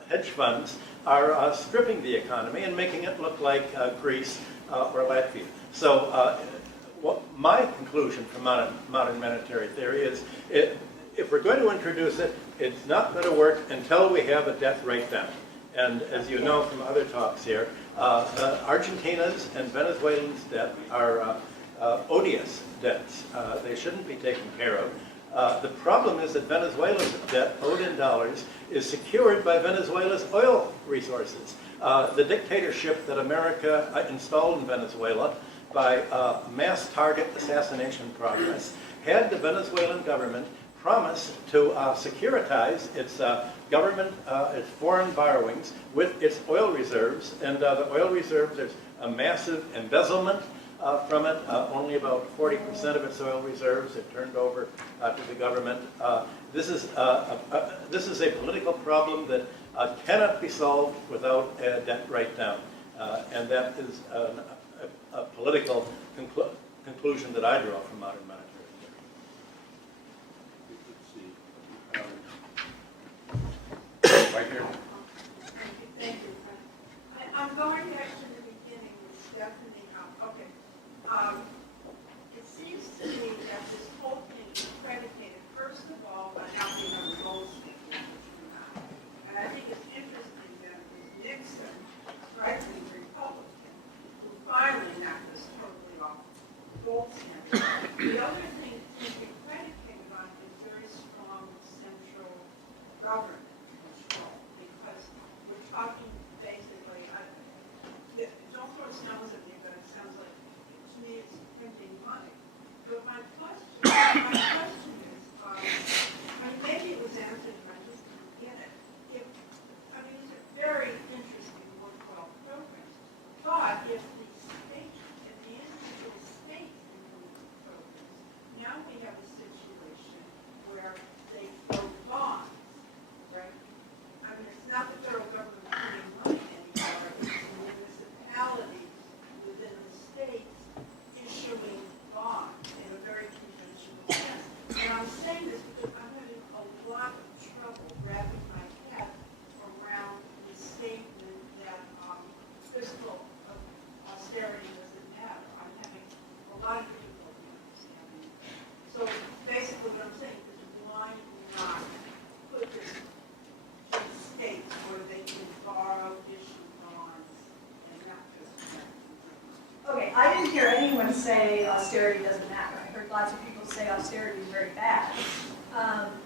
hedge funds are stripping the economy and making it look like Greece or Latvia. So my conclusion from modern monetary theory is if we're going to introduce it, it's not going to work until we have a death write-down. And as you know from other talks here, Argentina's and Venezuelans' debt are odious debts. They shouldn't be taken care of. The problem is that Venezuela's debt, owed in dollars, is secured by Venezuela's oil resources. The dictatorship that America installed in Venezuela by mass target assassination progress had the Venezuelan government promise to securitize its government, its foreign borrowings with its oil reserves. And the oil reserves, there's a massive embezzlement from it. Only about 40% of its oil reserves are turned over to the government. This is a political problem that cannot be solved without a debt write-down. And that is a political conclusion that I draw from modern monetary theory. Right here. Thank you. I'm going back to the beginning with Stephanie. Okay. It seems to me that this whole thing is predicated, first of all, by not being on the gold standard, which we're not. And I think it's interesting that it was Nixon, rightly Republican, who finally knocked us totally off the gold standard. The other thing it seems to be predicated on is very strong central government control, because we're talking basically, don't throw stones at me, but it sounds like, to me, it's printing money. But my question is, maybe it was answered, but I just didn't get it. These are very interesting worthwhile programs, but if the state, if the individual state includes programs, now we have a situation where they vote bonds, right? It's not the federal government putting money anymore, it's the municipalities within the states issuing bonds in a very conventional sense. And I'm saying this because I'm having a lot of trouble wrapping my head around the statement that fiscal austerity doesn't matter. I'm having a lot of difficulty understanding it. So basically what I'm saying is why not put this in states where they can borrow, issue bonds, and not just rent? Okay, I didn't hear anyone say austerity doesn't matter. I heard lots of people say austerity is very bad.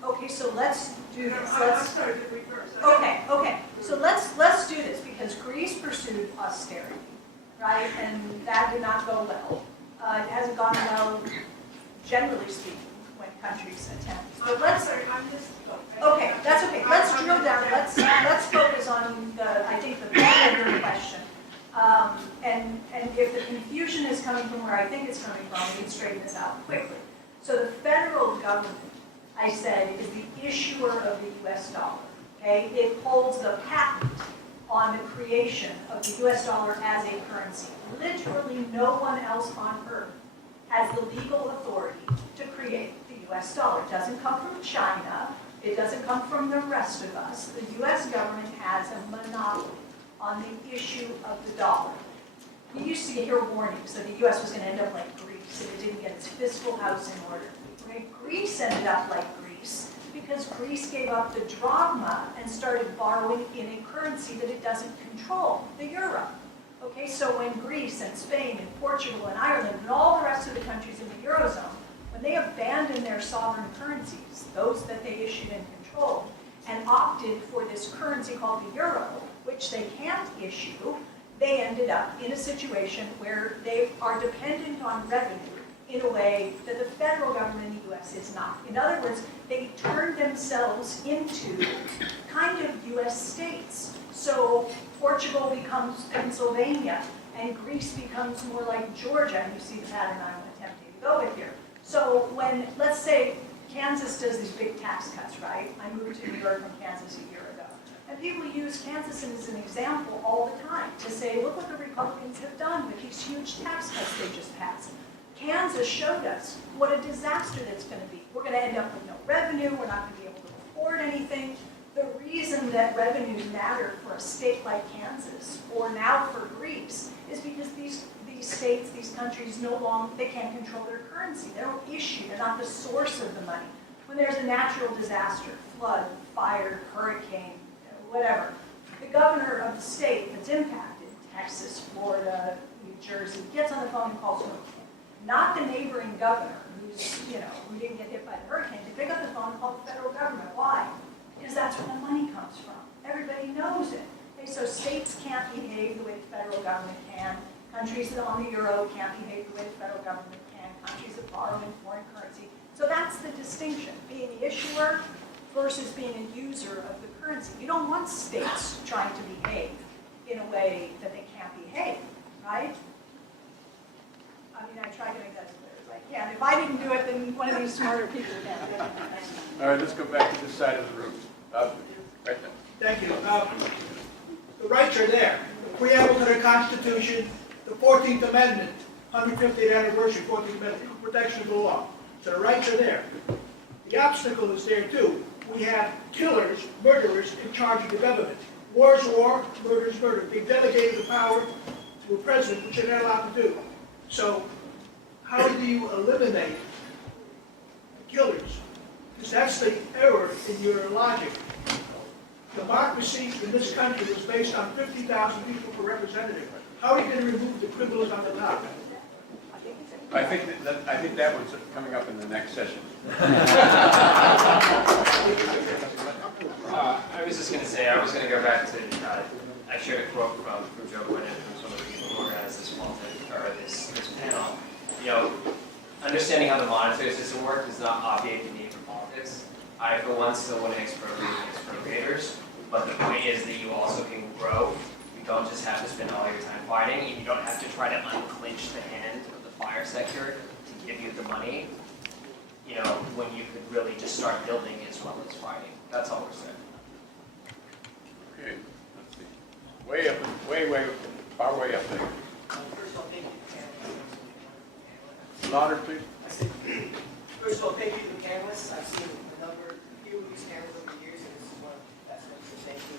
Okay, so let's do this. I'm sorry, the reverse. Okay. So let's do this because Greece pursued austerity, right? And that did not go well. It hasn't gone well, generally speaking, when countries attempt. But let's. Okay, that's okay. Let's drill down. Let's focus on I think the point of your question. And if the confusion is coming from where I think it's coming from, we can straighten this out quickly. So the federal government, I said, is the issuer of the U.S. dollar. Okay, it holds the patent on the creation of the U.S. dollar as a currency. Literally, no one else on earth has the legal authority to create the U.S. dollar. It doesn't come from China. It doesn't come from the rest of us. The U.S. government has a monopoly on the issue of the dollar. We used to hear warnings that the U.S. was going to end up like Greece if it didn't get its fiscal house in order. Okay? Greece ended up like Greece because Greece gave up the drachma and started borrowing in a currency that it doesn't control, the euro. Okay, so when Greece and Spain and Portugal and Ireland and all the rest of the countries in the Eurozone, when they abandoned their sovereign currencies, those that they issued and controlled, and opted for this currency called the euro, which they can't issue, they ended up in a situation where they are dependent on revenue in a way that the federal government in the U.S. is not. In other words, they turned themselves into kind of U.S. states. So Portugal becomes Pennsylvania, and Greece becomes more like Georgia, and you see the pattern I'm attempting to go with here. So when, let's say, Kansas does these big tax cuts, right? I moved to New York from Kansas a year ago. And people use Kansas as an example all the time to say, look what the Republicans have done with these huge tax cuts they just passed. Kansas showed us what a disaster that's going to be. We're going to end up with no revenue. We're not going to be able to afford anything. The reason that revenues matter for a state like Kansas, or now for Greece, is because these states, these countries, they can't control their currency. They don't issue. They're not the source of the money. When there's a natural disaster, flood, fire, hurricane, whatever, the governor of the state that's impacted Texas, Florida, New Jersey, gets on the phone and calls her. Not the neighboring governor who's, who didn't get hit by the hurricane. They pick up the phone and call the federal government. Why? Because that's where the money comes from. Everybody knows it. Okay, so states can't behave the way the federal government can. Countries that are on the euro can't behave the way the federal government can. Countries that borrow in foreign currency. So that's the distinction, being the issuer versus being a user of the currency. You don't want states trying to behave in a way that they can't behave, right? I mean, I try to make that as clear as I can. If I didn't do it, then one of these smarter people would have to do it. All right, let's go back to this side of the room. Right there. Thank you. The rights are there. The preamble to the Constitution, the 14th Amendment, 150th anniversary, 14th Amendment, protection of the law. So the rights are there. The obstacle is there too. We have killers, murderers in charge of the government. War is war, murder is murder. They delegated the power to a president, which they're not allowed to do. So how do you eliminate the killers? Because that's the error in your logic. Democracy in this country is based on 50,000 people per representative. How are you going to remove the criminals on the top? I think that one's coming up in the next session. I was just going to say, I was going to go back to, I shared a quote from Joe Gwynn and from some of the people who organized this panel. Understanding how the monetary system works does not obviate the need for politics. I, for one, still want to expropriate expropriators, but the point is that you also can grow. You don't just have to spend all your time fighting, and you don't have to try to unclench the hand of the fire sector to give you the money, when you could really just start building as well as fighting. That's all we're saying. Okay, let's see. Way up, far way up there. First of all, thank you. Louder, please. First of all, thank you to the panelists. I've seen a few of these panels over the years, and this is one of the best ones, so thank you.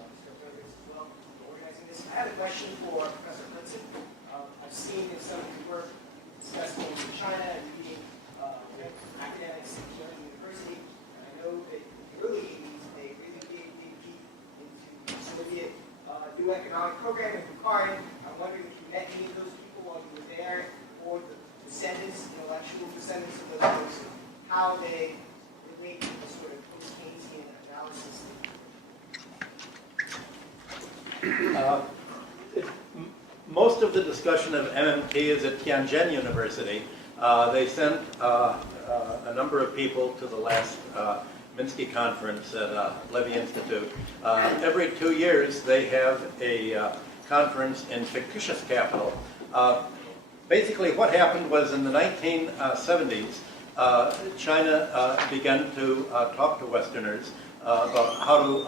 Mr. Alperovitz as well for organizing this. I have a question for Professor Hudson. I've seen in some of his work discussing in China and reading academics at Kelton University, and I know that in the early 80s, they really gave big deep into the Soviet new economic program in Bukharin. I'm wondering if you met any of those people while you were there, or the descendants, intellectual descendants of those folks, how they relate to the sort of post-Keynesian analysis. Most of the discussion of MMT is at Tianjin University. They sent a number of people to the last Minsky conference at Levy Institute. Every 2 years, they have a conference in fictitious capital. Basically, what happened was in the 1970s, China began to talk to Westerners about how to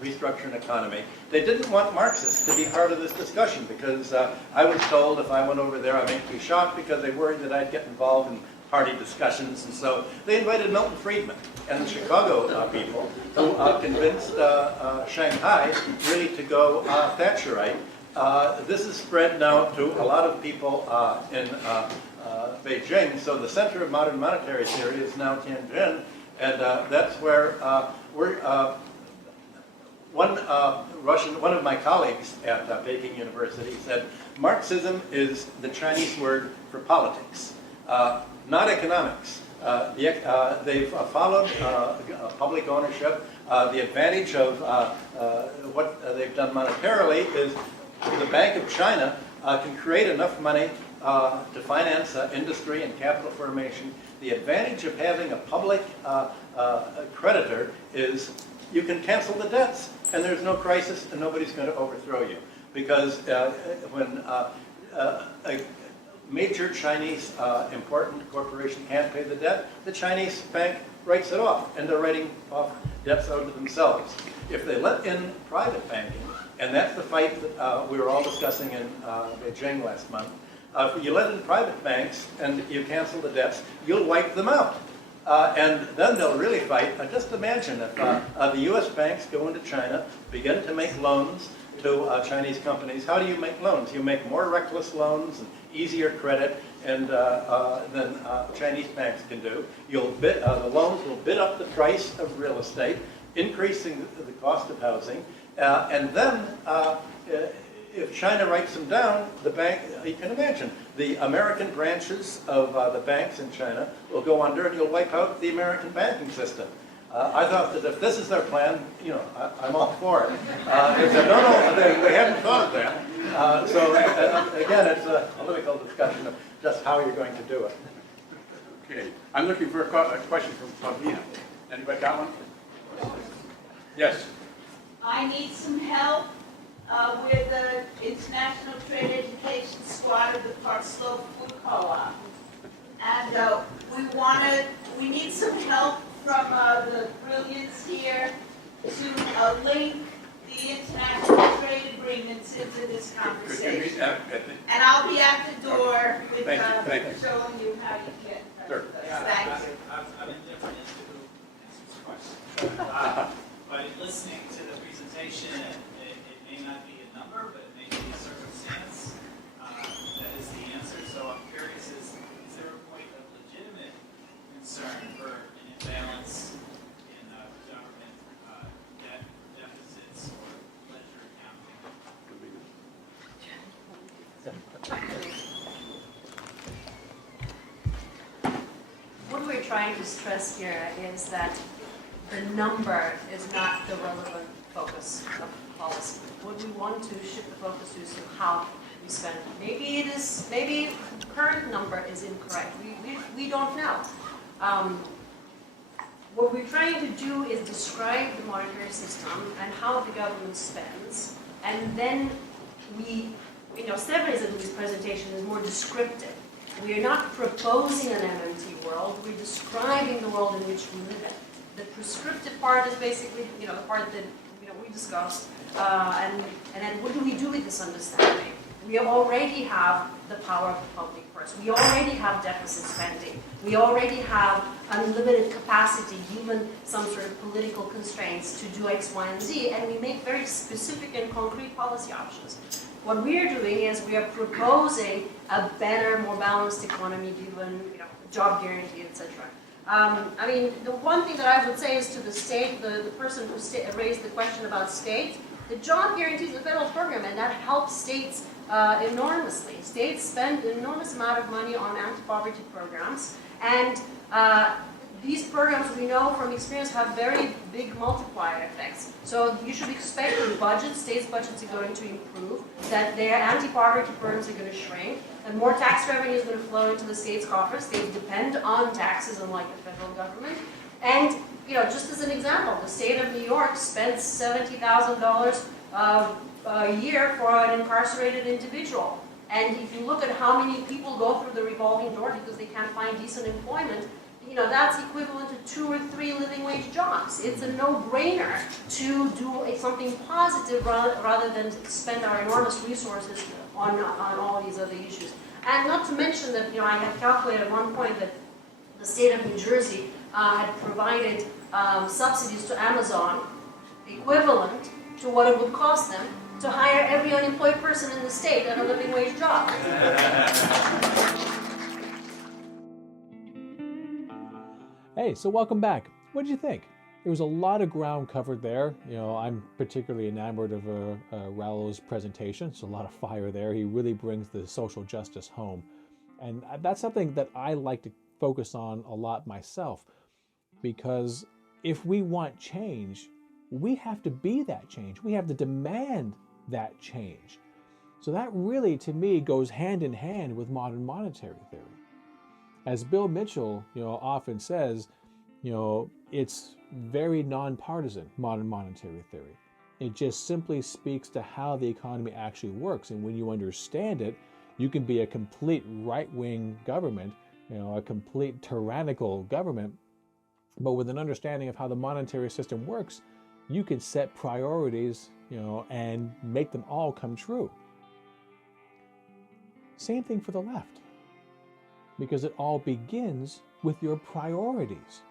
restructure an economy. They didn't want Marxists to be part of this discussion because I was told if I went over there I might be shocked because they worried that I'd get involved in party discussions, and so they invited Milton Friedman and the Chicago people who convinced Shanghai really to go Thatcherite. This is spread now to a lot of people in Beijing, so the center of modern monetary theory is now Tianjin, and that's where one of my colleagues at Peking University said, Marxism is the Chinese word for politics, not economics. They've followed public ownership. The advantage of what they've done monetarily is the Bank of China can create enough money to finance industry and capital formation. The advantage of having a public creditor is you can cancel the debts and there's no crisis and nobody's going to overthrow you. Because when a major Chinese important corporation can't pay the debt, the Chinese bank writes it off, and they're writing off debts out of themselves. If they let in private banking, and that's the fight that we were all discussing in Beijing last month, if you let in private banks and you cancel the debts, you'll wipe them out. And then they'll really fight. Just imagine if the U.S. banks go into China, begin to make loans to Chinese companies. How do you make loans? You make more reckless loans and easier credit than Chinese banks can do. The loans will bid up the price of real estate, increasing the cost of housing, and then if China writes them down, the bank, you can imagine, the American branches of the banks in China will go under and you'll wipe out the American banking system. I thought that if this is their plan, you know, I'm all for it. They said, no, they hadn't thought of that. So again, it's a political discussion of just how you're going to do it. Okay, I'm looking for a question from Pavlina. Anybody got one? Yes. I need some help with the International Trade Education Squad of the Park Slope Food Co-op. And we need some help from the brilliance here to link the international trade agreements into this conversation. And I'll be at the door with showing you how you can. Sure. Thank you. I'm indifferent as to who answers the question. But listening to the presentation, it may not be a number, but it may be a circumstance that is the answer. So I'm curious, is there a point of legitimate concern for an imbalance in government deficits or ledger accounting? What we're trying to stress here is that the number is not the relevant focus of policy. What we want to shift the focus to is how we spend. Maybe the current number is incorrect. We don't know. What we're trying to do is describe the monetary system and how the government spends, and then Stephanie's in this presentation is more descriptive. We are not proposing an MMT world, we're describing the world in which we live in. The prescriptive part is basically, the part that, we discussed, and then what do we do with this understanding? We already have the power of the public purse. We already have deficit spending. We already have unlimited capacity, given some sort of political constraints to do X, Y, and Z, and we make very specific and concrete policy options. What we are doing is we are proposing a better, more balanced economy given, job guarantee, etc. The one thing that I would say is to the state, the person who raised the question about state, the job guarantee is a federal program, and that helps states enormously. States spend an enormous amount of money on anti-poverty programs, and these programs, we know from experience, have very big multiplier effects. So you should expect that states' budgets are going to improve, that their anti-poverty programs are going to shrink, and more tax revenue is going to flow into the state's coffers. States depend on taxes, unlike the federal government. And, just as an example, the state of New York spends $70,000 a year for an incarcerated individual. And if you look at how many people go through the revolving door because they can't find decent employment, that's equivalent to 2 or 3 living wage jobs. It's a no-brainer to do something positive rather than spend our enormous resources on all these other issues. And not to mention that, I had calculated at one point that the state of New Jersey had provided subsidies to Amazon equivalent to what it would cost them to hire every unemployed person in the state at a living wage job. Hey, so welcome back. What did you think? There was a lot of ground covered there. I'm particularly enamored of Raúl's presentation. It's a lot of fire there. He really brings the social justice home. And that's something that I like to focus on a lot myself, because if we want change, we have to be that change. We have to demand that change. So that really, to me, goes hand in hand with modern monetary theory. As Bill Mitchell, often says, it's very nonpartisan, modern monetary theory. It just simply speaks to how the economy actually works. And when you understand it, you can be a complete right-wing government, a complete tyrannical government. But with an understanding of how the monetary system works, you can set priorities, and make them all come true. Same thing for the left, because it all begins with your priorities.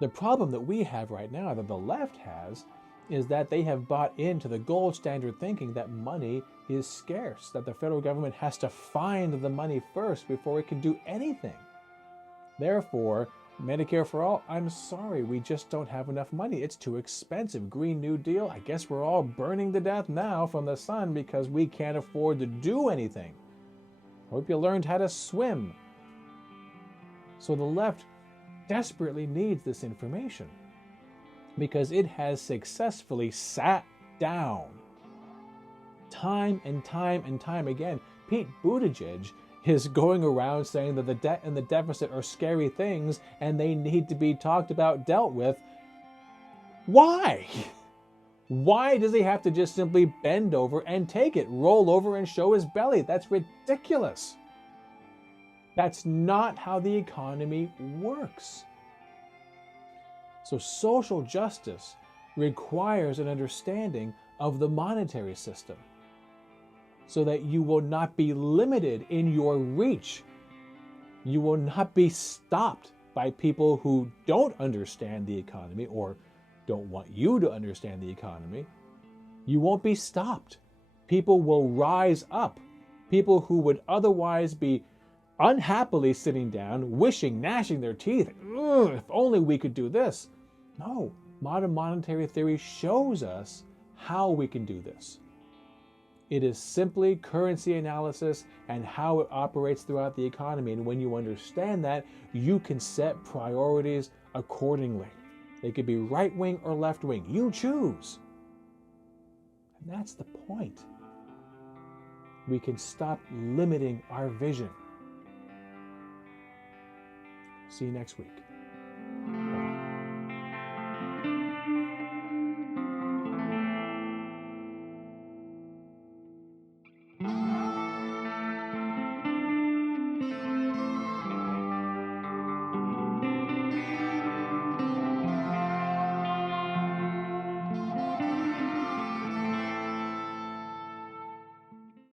The problem that we have right now, that the left has, is that they have bought into the gold standard thinking that money is scarce, that the federal government has to find the money first before it can do anything. Therefore, Medicare for all, I'm sorry, we just don't have enough money. It's too expensive. Green New Deal, I guess we're all burning to death now from the sun because we can't afford to do anything. Hope you learned how to swim. So the left desperately needs this information because it has successfully sat down time and time and time again. Pete Buttigieg is going around saying that the debt and the deficit are scary things and they need to be talked about, dealt with. Why? Why does he have to just simply bend over and take it, roll over and show his belly? That's ridiculous. That's not how the economy works. So social justice requires an understanding of the monetary system so that you will not be limited in your reach. You will not be stopped by people who don't understand the economy or don't want you to understand the economy. You won't be stopped. People will rise up. People who would otherwise be unhappily sitting down, wishing, gnashing their teeth, if only we could do this. No, modern monetary theory shows us how we can do this. It is simply currency analysis and how it operates throughout the economy. And when you understand that, you can set priorities accordingly. They could be right-wing or left-wing. You choose. And that's the point. We can stop limiting our vision. See you next week.